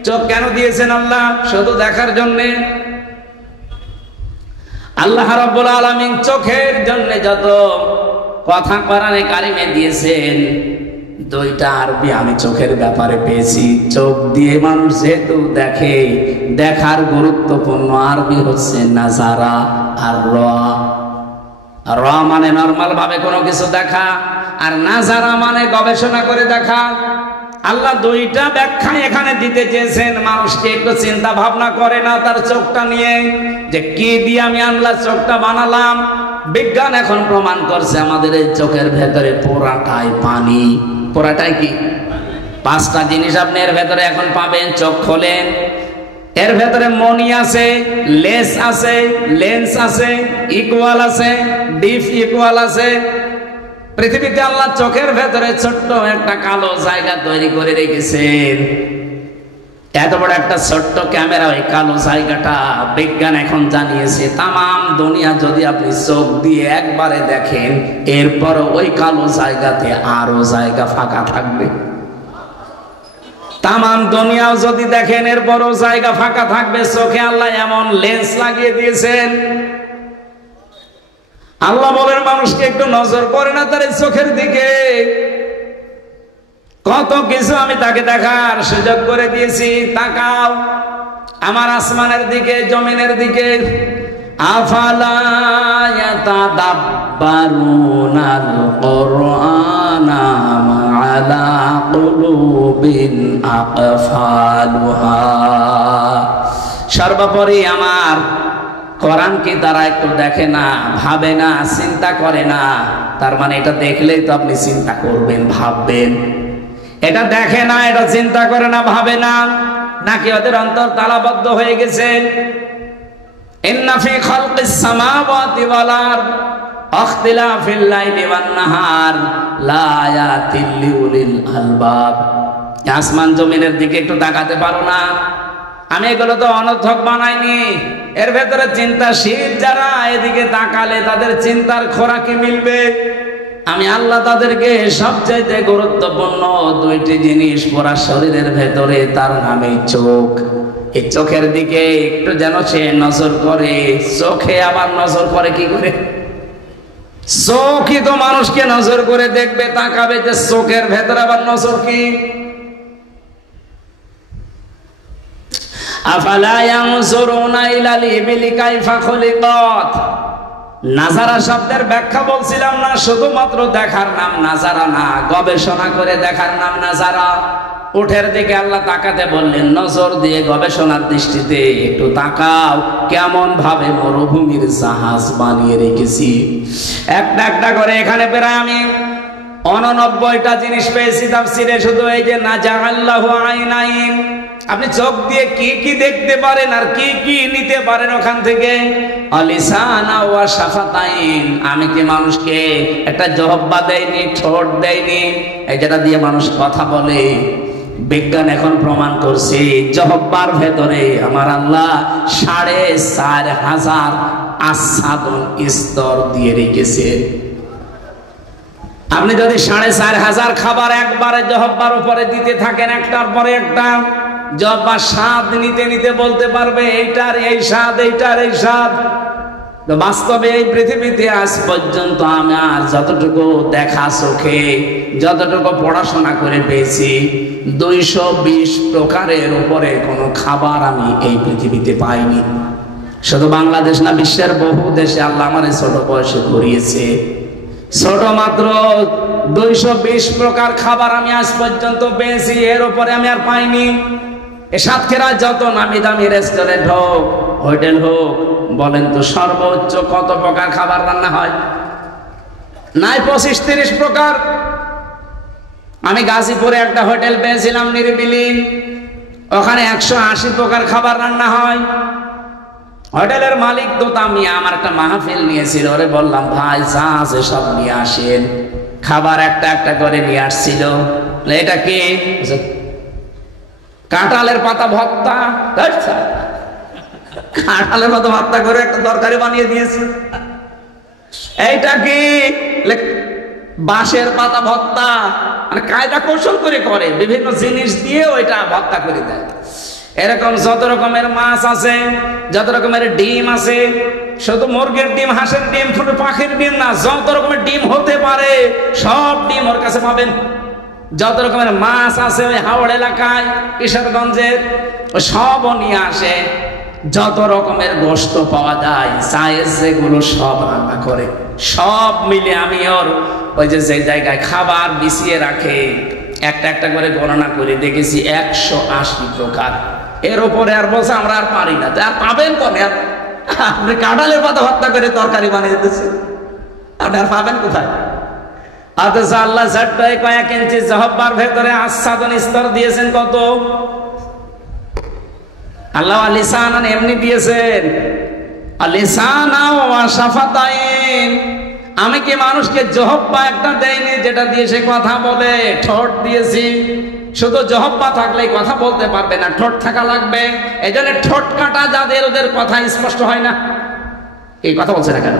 চোখ কেন দিয়েছেন আল্লাহ? শুধু দেখার জন্য? আল্লাহ রাব্বুল আলামিন চোখের জন্য যত কথা কোরআনে কারিমে দিয়েছেন, দুইটা আরবি আমি চোখের ব্যাপারে পেয়েছি। চোখ দিয়ে মানুষ যেহেতু দেখে, দেখার গুরুত্বপূর্ণ আরবি হচ্ছে নাজারা আর র। র মানে নরমাল ভাবে কোনো কিছু দেখা, আর নাজারা মানে গবেষণা করে দেখা। আল্লাহ দুইটা ব্যাখ্যা এখানে দিতে চেয়েছেন। মানুষকে একটু চিন্তা ভাবনা করে না তার চোখটা নিয়ে, যে কি দিয়ে আমি আল্লাহ চোখটা বানালাম? বিজ্ঞান এখন প্রমাণ করছে আমাদের এই চোখের ভেতরে পুরাটাই পানি। পুরাটাই কি? পাঁচটা জিনিস আপনি এর ভেতরে এখন পাবেন। চোখ খোলেন, এর ভেতরে মনি আছে, লেন্স আছে, লেন্স আছে, ইকুয়াল আছে, ডিপ ইকুয়াল আছে। পৃথিবীতে আল্লাহ চোখের ভেতরে ছোট্ট একটা কালো জায়গা তৈরি করে রেখেছেন। এত বড় একটা ছোট্ট ক্যামেরা, ওই কালো জায়গাটা বিজ্ঞান এখন জানিয়েছে তামাম দুনিয়া যদি আপনি চোখ দিয়ে একবারে দেখেন, এরপর ওই কালো জায়গাতে আরো জায়গা ফাঁকা থাকবে। তামাম দুনিয়াও যদি দেখেন, এরপরও জায়গা ফাঁকা থাকবে। চোখে আল্লাহ এমন লেন্স লাগিয়ে দিয়েছেন। আল্লাহ বলেন, মানুষকে একটু নজর করে না তার চোখের দিকে? কত কিছু আমি তাকে দেখার সুযোগ করে দিয়েছি। তাকাও আমার আসমানের দিকে, জমিনের দিকে। আফালা ইয়াতাদাব্বারুনাল কুরআনা আলা কুলুবিন আকফালুহা। সর্বোপরি আমার কোরআন কি তারা একটু দেখে না, ভাবে না, চিন্তা করে না? তার মানে এটা দেখলেই তো আপনি চিন্তা করবেন, ভাববেন। এটা দেখে না, এটা চিন্তা করে না, ভাবে না, নাকি ওদের অন্তর তালাবদ্ধ হয়ে গেছে? ইন্না ফি খালকিস সামাওয়াতি ওয়াল আরদ ইখতিলাফিল লাইলি ওয়ান নাহার লায়াতিল লিউলিল আলবাব। আসমান জমিনের দিকে একটু তাকাতে পারো না? আমি এগুলো তো অনর্থক বানাইনি। এর ভেতরে চিন্তাশীল যারা, এদিকে তাকালে তাদের চিন্তার খোরাকি মিলবে। আমি আল্লাহ তাদেরকে সবচাইতে গুরুত্বপূর্ণ দুইটি জিনিস পুরা শরীরের ভেতরে, তার নামে চোখ। এই চোখের দিকে একটু যেন সে নজর করে। চোখে আবার নজর করে কি করে? চোখই তো মানুষকে নজর করে দেখবে, তাকাবে, যে চোখের ভেতরে আবার নজর কি? আফালা ইয়ানজুরুনা ইলাল ইবিলি কাইফা খুলিকাত। নাজারা শব্দের ব্যাখ্যা বলছিলাম না, শুধুমাত্র দেখার নাম নাজারা না, গবেষণা করে দেখার নাম নাজারা। উঠের দিকে আল্লাহ তাকাতে বললেন, নজর দিয়ে গবেষণার দৃষ্টিতে একটু তাকাও, কেমন ভাবে মরুভূমির জাহাজ বানিয়ে রেখেছি। একটা একটা করে এখানে প্রায় আমি 89টা জিনিস পেয়েছি তাফসীরে। শুধু এই যে নাজাআল্লাহু আইনাইন, আপনি চোখ দিয়ে কি কি দেখতে পারেন আর কি কি নিতে পারেন ওখান থেকে। আলিসানা ওয়া শাফাতাইন, আমি কি মানুষকে একটা জহব্বা দেয়নি, ঠোঁট দেয়নি, এই যেটা দিয়ে মানুষ কথা বলে? বিজ্ঞান এখন প্রমাণ করছে জহব্বার ভেতরে আমার আল্লাহ 4500 আচ্ছাদন স্তর দিয়ে রেখেছে। আপনি যদি 4500 খাবার একবারে জহব্বার উপরে দিতে থাকেন, একটার পরে একটা, জব্বার স্বাদ নিতে নিতে বলতে পারবে এইটার এই স্বাদ, এইটার এই স্বাদ। তো বাস্তবে এই পৃথিবীতে আজ পর্যন্ত আমার যতটুকু দেখা চোখে, যতটুকু পড়াশোনা করে পেয়েছি, 220 প্রকারের উপরে কোনো খাবার আমি এই পৃথিবীতে পাইনি। শুধু বাংলাদেশ না, বিশ্বের বহু দেশে আল্লাহ আমার ছোট বয়সে করিয়েছে। ছোট মাত্র 220 প্রকার খাবার আমি আজ পর্যন্ত পেয়েছি, এর উপরে আমি আর পাইনি। এ সাতক্ষীরায় যত নামি দামি রেস্টুরেন্ট হোক, হোটেল হোক, বলেন তো সর্বোচ্চ কত প্রকার খাবার রান্না হয়? নাই 25-30 প্রকার। আমি গাজীপুরে একটা হোটেল পেয়েছিলাম নিরিবিলি, ওখানে 180 প্রকার খাবার রান্না হয়। হোটেলের মালিক তো আমি, আমার একটা মাহফিল নিয়েছিল, ওরে বললাম ভাই যা আছে সব নিয়ে আসেন। খাবার একটা একটা করে নিয়ে আসছিল। এটা কি? কাঁঠালের পাতা ভর্তা। কাঁঠালের পাতা ভর্তা করে একটা তরকারি বানিয়ে দিয়েছে। এইটা কি? বাঁশের পাতা ভর্তা। মানে কায়দা কৌশল করে করে, বিভিন্ন জিনিস দিয়ে ওইটা ভর্তা করে দেয়। এরকম যত রকমের মাছ আছে, যত রকমের ডিম আছে, শুধু মুরগির ডিম, হাঁসের ডিম, ছোট পাখির ডিম না, যত রকমের ডিম হতে পারে সব ডিম ওর কাছে পাবেন। যত রকমের মাছ আছে ওই হাওড় এলাকায়, কিশোরগঞ্জের, সবও নিয়ে আসে। যত রকমের গোশত পাওয়া যায়, চায়ের যেগুলো সব রান্না করে। সব মিলে আমি ওর ওই যে জায়গায় খাবার বিছিয়ে রাখে, একটা একটা করে গণনা করে দেখেছি 180 প্রকার। এর উপরে আর বলছে আমরা আর পারি না। আর পাবেন কোনে? আপনি কাঁঠালের পাতা ভর্তা করে তরকারি বানিয়ে দিতেছে, আপনি আর পাবেন কোথায়? অথচ আল্লাহ ঝাট্টায় কয়েক ইঞ্চি জহব্বার ভেতরে আচ্ছাদন স্তর দিয়েছেন কত? আল্লাহ লিসানান এমনি দিয়েছেন, লিসানা ওয়া শাফাতাইন। আমি কি মানুষকে জহব্বা একটা দেইনি যেটা দিয়ে সে কথা বলে? ঠোঁট দিয়েছি। শুধু জহব্বা থাকলেই কথা বলতে পারবে না, ঠোঁট থাকা লাগবে। এই জন্য ঠোঁট কাটা যাদের, ওদের কথা স্পষ্ট হয় না। এই কথা বলছে না কেন?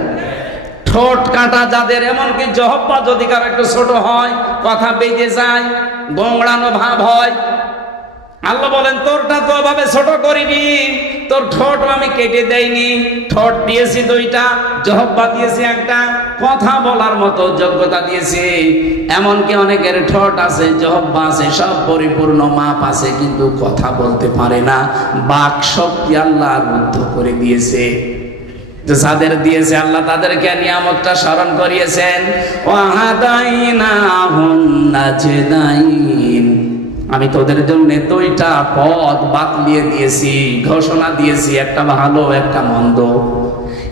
ঠোঁট কাটা যাদের, এমনকি জহব্বা যদি কারো একটু ছোট হয়, কথা বেজে যায়, গোংড়ানো ভাব হয়। আল্লাহ বলেন তোরটা তো ওভাবে ছোট করিনি, তোর ঠোঁট আমি কেটে দেইনি। ঠোঁট দিয়েছি 2টা, জহব্বা দিয়েছি একটা, কথা বলার মতো যোগ্যতা দিয়েছি। এমনকি অনেকের ঠোঁট আছে, জহব্বা আছে, সব পরিপূর্ণ মাপ আছে, কিন্তু কথা বলতে পারে না। বাক শক্তি আল্লাহ রুদ্ধ করে দিয়েছে। যাদের দিয়েছে আল্লাহ, তাদেরকে নিয়ামতটা স্মরণ করিয়েছেন। ওয়াহাদাইনাহুন নাজদাইন। আমি তোদের জন্য 2টা পথ বাতলিয়ে দিয়েছি, ঘোষণা দিয়েছি, একটা ভালো একটা মন্দ।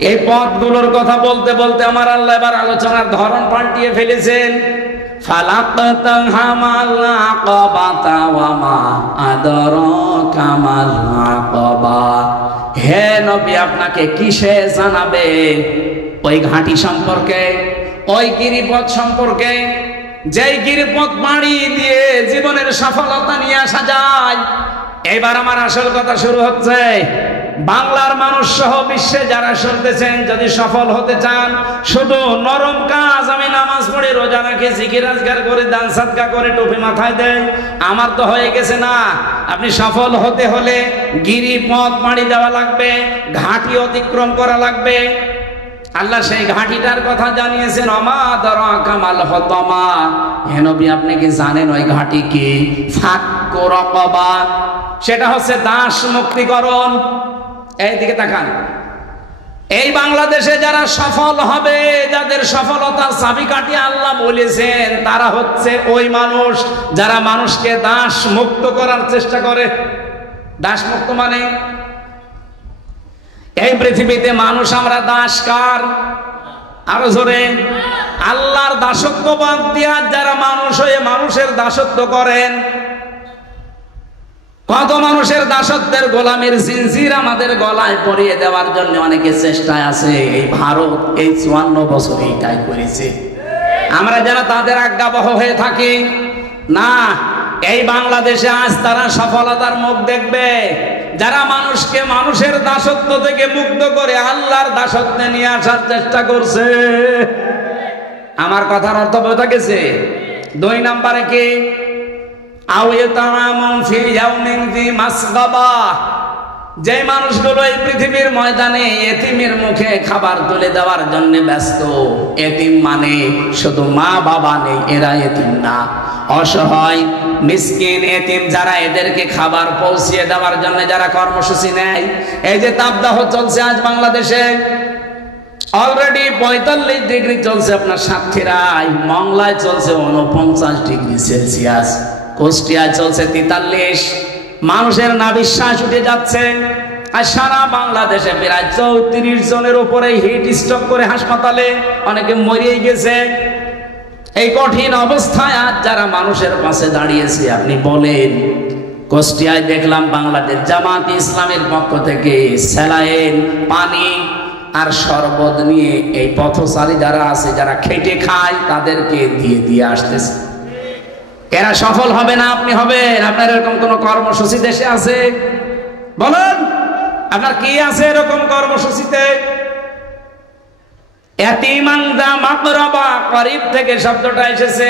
এই পথগুলোর কথা বলতে বলতে আমার আল্লাহ এবার আলোচনার ধরন পাল্টিয়ে ফেলেছেন। ফালাকতাহামাল আকাবাতা ওয়া মা আদরাকা মাল আকাবা। হে নবী, আপনাকে কিসে জানাবে? ওই ঘাঁটি সম্পর্কে, ওই গিরিপথ সম্পর্কে, যেই গিরিপথ বাড়ি দিয়ে জীবনের সফলতা নিয়ে আসা যায়। এবার আমার আসল কথা শুরু হচ্ছে। বাংলার মানুষ সহ বিশ্বে যারা শুনতেছেন, যদি সফল হতে চান, শুধু নরম কাজ, আমি নামাজ পড়ে, রোজা রাখি, জিকির আজকার করে, দান সাদকা করে, টুপি মাথায় দেয়, আমার তো হয়ে গেছে না। আপনি সফল হতে হলে গিরিপথ পাড়ি দেওয়া লাগবে, ঘাঁটি অতিক্রম করা লাগবে। আল্লাহ সেই ঘাঁটিটার কথা জানিয়েছেন। ওমা আদরাকা মাল হুতামা। হে নবী, আপনি কি জানেন ওই ঘাঁটি কি? ফাক্কু রাকাবা। সেটা হচ্ছে দাস মুক্তিকরণ। এইদিকে তাকান। এই বাংলাদেশে যারা সফল হবে, যাদের সফলতার চাবিকাঠি আল্লাহ বলেছেন, তারা হচ্ছে ওই মানুষ যারা মানুষকে দাস মুক্ত করার চেষ্টা করে। দাস মুক্ত মানে এই পৃথিবীতে মানুষ আমরা দাস কার? আরো জোরে। আল্লাহর দাসত্ব বাদ দিয়া যারা মানুষ হয়ে মানুষের দাসত্ব করেন। কত মানুষের দাসত্বের গোলামের জিনজির আমাদের গলায় পরিয়ে দেওয়ার জন্য অনেকে চেষ্টায় আছে। এই ভারত এই 54 বছর এইটাই করেছে। আমরা যেন তাদের আজ্ঞাবহ হয়ে থাকি না। এই বাংলাদেশে আজ তারা সফলতার মুখ দেখবে, যারা মানুষকে মানুষের দাসত্ব থেকে মুক্ত করে আল্লাহর দাসত্বে নিয়ে আসার চেষ্টা করছে। আমার কথার অর্থ বোঝা গেছে? 2 নম্বরে কি? আও ইতামামুন ফি ইয়াউমিন যি মাসগাবা, যে মানুষগুলো এই পৃথিবীর ময়দানে এতিমের মুখে খাবার তুলে দেওয়ার জন্য ব্যস্ত। এতিম মানে শুধু মা বাবা নেই, এরা এতিম না, অসহায় মিসকিন এতিম যারা, এদেরকে খাবার পৌঁছিয়ে দেওয়ার জন্য যারা কর্মসূচি নেয়। এই যে তাপদাহ চলছে আজ বাংলাদেশে, অলরেডি 45 ডিগ্রি চলছে আপনার সাতক্ষীরায়, মংলায় চলছে 49 ডিগ্রি সেলসিয়াস, কুষ্টিয়ায় চলছে 43। মানুষের নাভিশ্বাস উঠে যাচ্ছে। আর সারা বাংলাদেশে প্রায় 34 জনের উপরে হিট স্ট্রোক করে হাসপাতালে, অনেকে মরেই গেছে। এই কঠিন অবস্থায় আজ যারা মানুষের পাশে দাঁড়িয়েছে, আপনি বলেন। কুষ্টিয়ায় দেখলাম বাংলাদেশ জামাত ইসলামের পক্ষ থেকে স্যালাইন, পানি আর শরবত নিয়ে এই পথচারী যারা আছে, যারা খেটে খায়, তাদেরকে দিয়ে আসতেছে। এরা সফল হবে না, আপনি হবেন? আপনার এরকম কোন কর্মসূচি দেশে আছে? বলেন, আপনার কি আছে এরকম কর্মসূচিতে? এতিমান দা মাকরাবা, করিব থেকে শব্দটা এসেছে,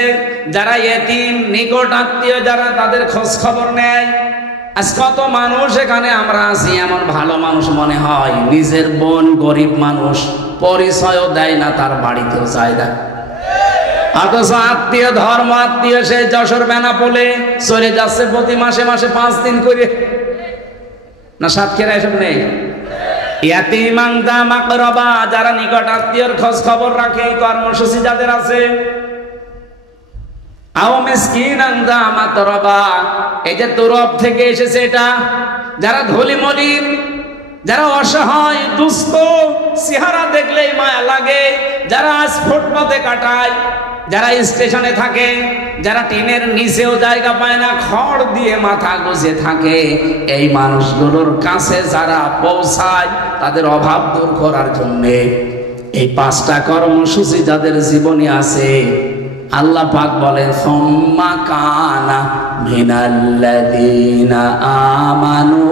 যারা এতিম, নিকট আত্মীয় যারা, তাদের খোঁজ খবর নেয়। আজ কত মানুষ এখানে আমরা আছি, এমন ভালো মানুষ মনে হয়, নিজের বোন গরিব মানুষ, পরিচয়ও দেয় না, তার বাড়িতেও যায় না। অথচ আত্মীয়, ধর্ম আত্মীয়, সে যশোর বেনাপোলে চলে যাচ্ছে প্রতি মাসে মাসে 5 দিন করে। না সাতক্ষীরা এসব নেই? ইয়াতিমান দা মাকরাবা, যারা নিকট আত্মীয়র খোঁজ খবর রাখে, এই কর্মসূচি যাদের আছে। আও মিসকিনান দা মাতরাবা, এই যে তুরব থেকে এসেছে এটা, যারা ধলি মলিন, যারা অসহায় দুস্থ, চেহারা দেখলেই মায়া লাগে, যারা আজ ফুটপাতে কাটায়, যারা স্টেশনে থাকে, যারা টিনের নিচেও জায়গা পায় না, খড় দিয়ে মাথা গুজে থাকে, এই মানুষগুলোর কাছে যারা পৌঁছায়, তাদের অভাব দূর করার জন্য এই 5টা কর্মসূচি যাদের জীবনে আছে, আল্লাহ পাক বলেন সুম্মা কানা মিনাল্লাযীনা আমানু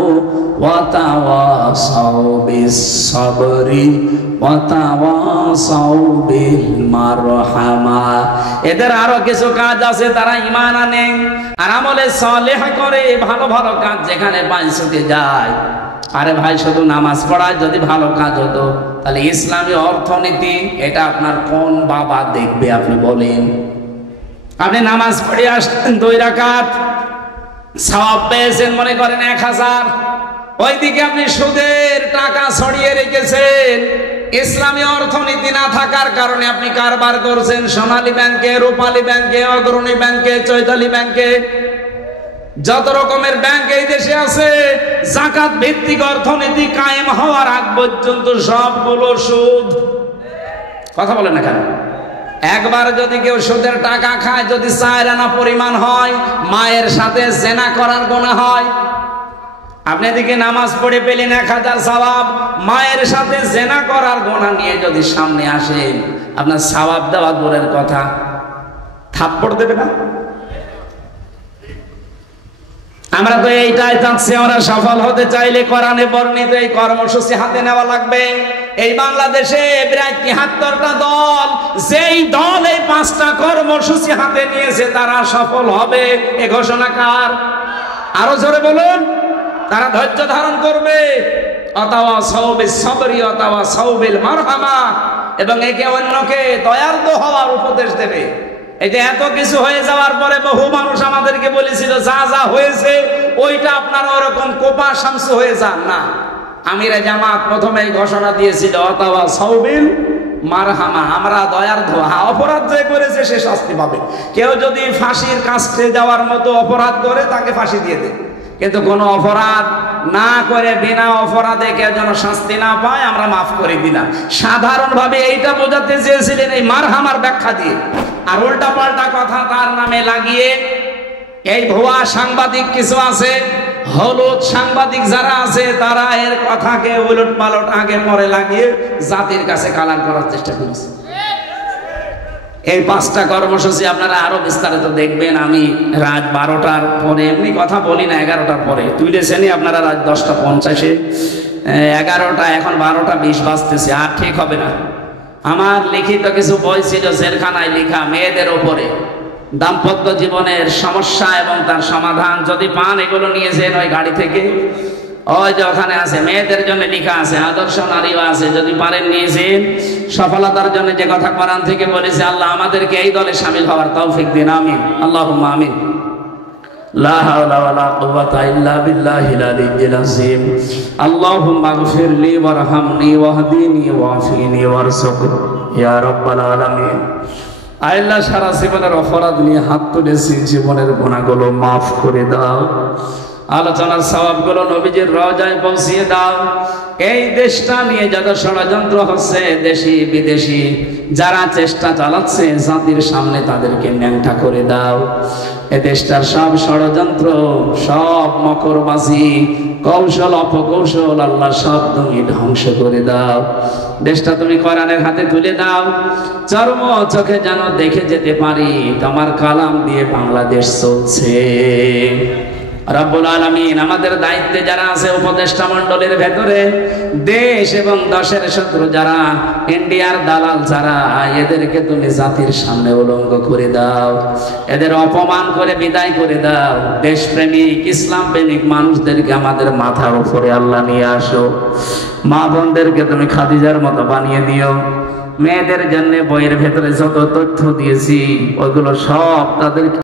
ওয়া তাওয়াসাউ বিস-সাবরি ওয়া তাওয়াসাউ বিল মারহামা। এদের আরো কিছু কাজ আছে, তারা ঈমান আনে আর আমলে সালেহ করে, ভালো ভালো কাজ যেখানে পায় ছুটে যায়। আরে ভাই, শুধু নামাজ পড়ায় যদি ভালো কাজ হতো, তাহলে ইসলামী অর্থনীতি এটা আপনার কোন বাবা দেখবে? আপনি বলেন। আপনি নামাজ পড়ে আসতেন 2 রাকাত, সওয়াব পেয়েছেন মনে করেন 1000, ওইদিকে আপনি সুদের টাকা ছড়িয়ে রেখেছেন। ইসলামী অর্থনীতি না থাকার কারণে আপনি কারবার করছেন সোনালী ব্যাংকে, রূপালী ব্যাংকে, অগ্রণী ব্যাংকে, চৈতালি ব্যাংকে, যত রকমের ব্যাংক এই দেশে আছে। যাকাত ভিত্তিক অর্থনীতি কায়েম হওয়ার আগ পর্যন্ত সবগুলো সুদ। কথা বলেন না কেন? একবার যদি কেউ সুদের টাকা খায়, যদি 4 আনা পরিমাণ হয়, মায়ের সাথে জেনা করার গুনাহ হয়। আপনি এদিকে নামাজ পড়ে পেলেন 1000 সওয়াব, মায়ের সাথে জেনা করার গুনাহ নিয়ে যদি সামনে আসেন, আপনার সওয়াব দেওয়া দূরের কথা, থাপ্পড় দেবে না? আমরা তো এইটাই চাচ্ছি, আমরা সফল হতে চাইলে কোরআনে বর্ণিত এই কর্মসূচি হাতে নেওয়া লাগবে। এই বাংলাদেশে প্রায় 73টা দল, যেই দল এই 5টা কর্মসূচি হাতে নিয়েছে তারা সফল হবে, এ ঘোষণা কার? আরো জোরে বলুন। তারা ধৈর্য ধারণ করবে, অতাওয়াসাউ বিস-সাবরি ওয়াতাওয়াসাউ বিল মারহামা, এবং একে অন্যকে দয়ার্দ হওয়ার উপদেশ দেবে। এই যে এত কিছু হয়ে যাওয়ার পরে বহু মানুষ আমাদেরকে বলেছিল, যা যা হয়েছে ওইটা আপনারা ওরকম কোপা শামসু হয়ে যান না। আমিরে জামাত প্রথমেই ঘোষণা দিয়েছিল ওয়াতাওয়াসাউ বিল মারহামা, আমরা দয়ার্দ। অপরাধ যে করেছে সে শাস্তি পাবে। কেউ যদি ফাঁসির কাছে যাওয়ার মতো অপরাধ করে, তাকে ফাঁসি দিয়ে দেয়। কিন্তু কোনো অপরাধ না করে বিনা অপরাধে কেউ যেন শাস্তি না পায়, আমরা মাফ করে দিলাম। সাধারণভাবে এইটা বোঝাতে চেয়েছিলেন এই মারহামার ব্যাখ্যা দিয়ে, আর উল্টা পাল্টা কথা তার নামে লাগিয়ে এই ভুয়া সাংবাদিক কিছু আছে, হলুদ সাংবাদিক যারা আছে, তারা এর কথাকে উলট পালট আগে পরে লাগিয়ে জাতির কাছে কালার করার চেষ্টা করেছে। এই 5টা কর্মসূচি আপনারা আরো বিস্তারিত দেখবেন। আমি রাত 12টার পরে এমনি কথা বলি না, 11টার পরে তুলেছেনই আপনারা রাত 10:50, 11টা, এখন 12:20 বাজতেছে, আর ঠিক হবে না। আমার লিখিত কিছু বই ছিল জেলখানায় লেখা মেয়েদের ওপরে, দাম্পত্য জীবনের সমস্যা এবং তার সমাধান যদি পান, এগুলো নিয়েছেন ওই গাড়ি থেকে, ওই যে ওখানে আছে, মেয়েদের জন্য লেখা আছে, আদর্শ নারীও আছে, যদি পারেন নিয়েছেন। সফলতার জন্য যে কথা কোরআন থেকে বলেছে, আল্লাহ আমাদেরকে এই দলে শামিল হওয়ার তৌফিক দিন, আমিন, আল্লাহুম্মা আমিন। লা হাওলা ওয়ালা কুওয়াতা ইল্লা বিল্লাহিল আলিয়্যিল আযীম। আল্লাহুম্মা ইগফিরলি ওয়ারহামনি ওয়াহদিনি ওয়াফিনি ওয়ারযুকনি ইয়া রাব্বাল আলামিন। আল্লাহ, সারা জীবনের অপরাধ নিয়ে হাত তুলেছি, জীবনের গুনাহগুলো মাফ করে দাও, আলোচনার সওয়াবগুলো নবীজির রওজায় পৌঁছিয়ে দাও। এই দেশটা নিয়ে যত ষড়যন্ত্র হচ্ছে, দেশি বিদেশি যারা চেষ্টা চালাচ্ছে, জাতির সামনে তাদেরকে ন্যাংটা করে দাও। এ দেশটার সব ষড়যন্ত্র, সব মকরবাজি, কৌশল অপকৌশল, আল্লাহ সব তুমি ধ্বংস করে দাও। দেশটা তুমি কোরআনের হাতে তুলে দাও, চর্ম চোখে যেন দেখে যেতে পারি তোমার কালাম দিয়ে বাংলাদেশ চলছে। রব্বুল আলামিন, আমাদের দায়িত্বে যারা আছে উপদেষ্টা মণ্ডলের ভেতরে, দেশ এবং দেশের শত্রু যারা, ইন্ডিয়ার দালাল যারা, এদেরকে তুমি জাতির সামনে উলঙ্গ করে দাও, এদের অপমান করে বিদায় করে দাও। দেশপ্রেমিক ইসলাম প্রেমিক মানুষদেরকে আমাদের মাথার উপরে আল্লাহ নিয়ে আসো। মা বোনদেরকে তুমি খাদিজার মতো বানিয়ে দিও। মেয়েদের জন্য বইয়ের ভেতরে যত তথ্য দিয়েছি, ওইগুলো সব তাদের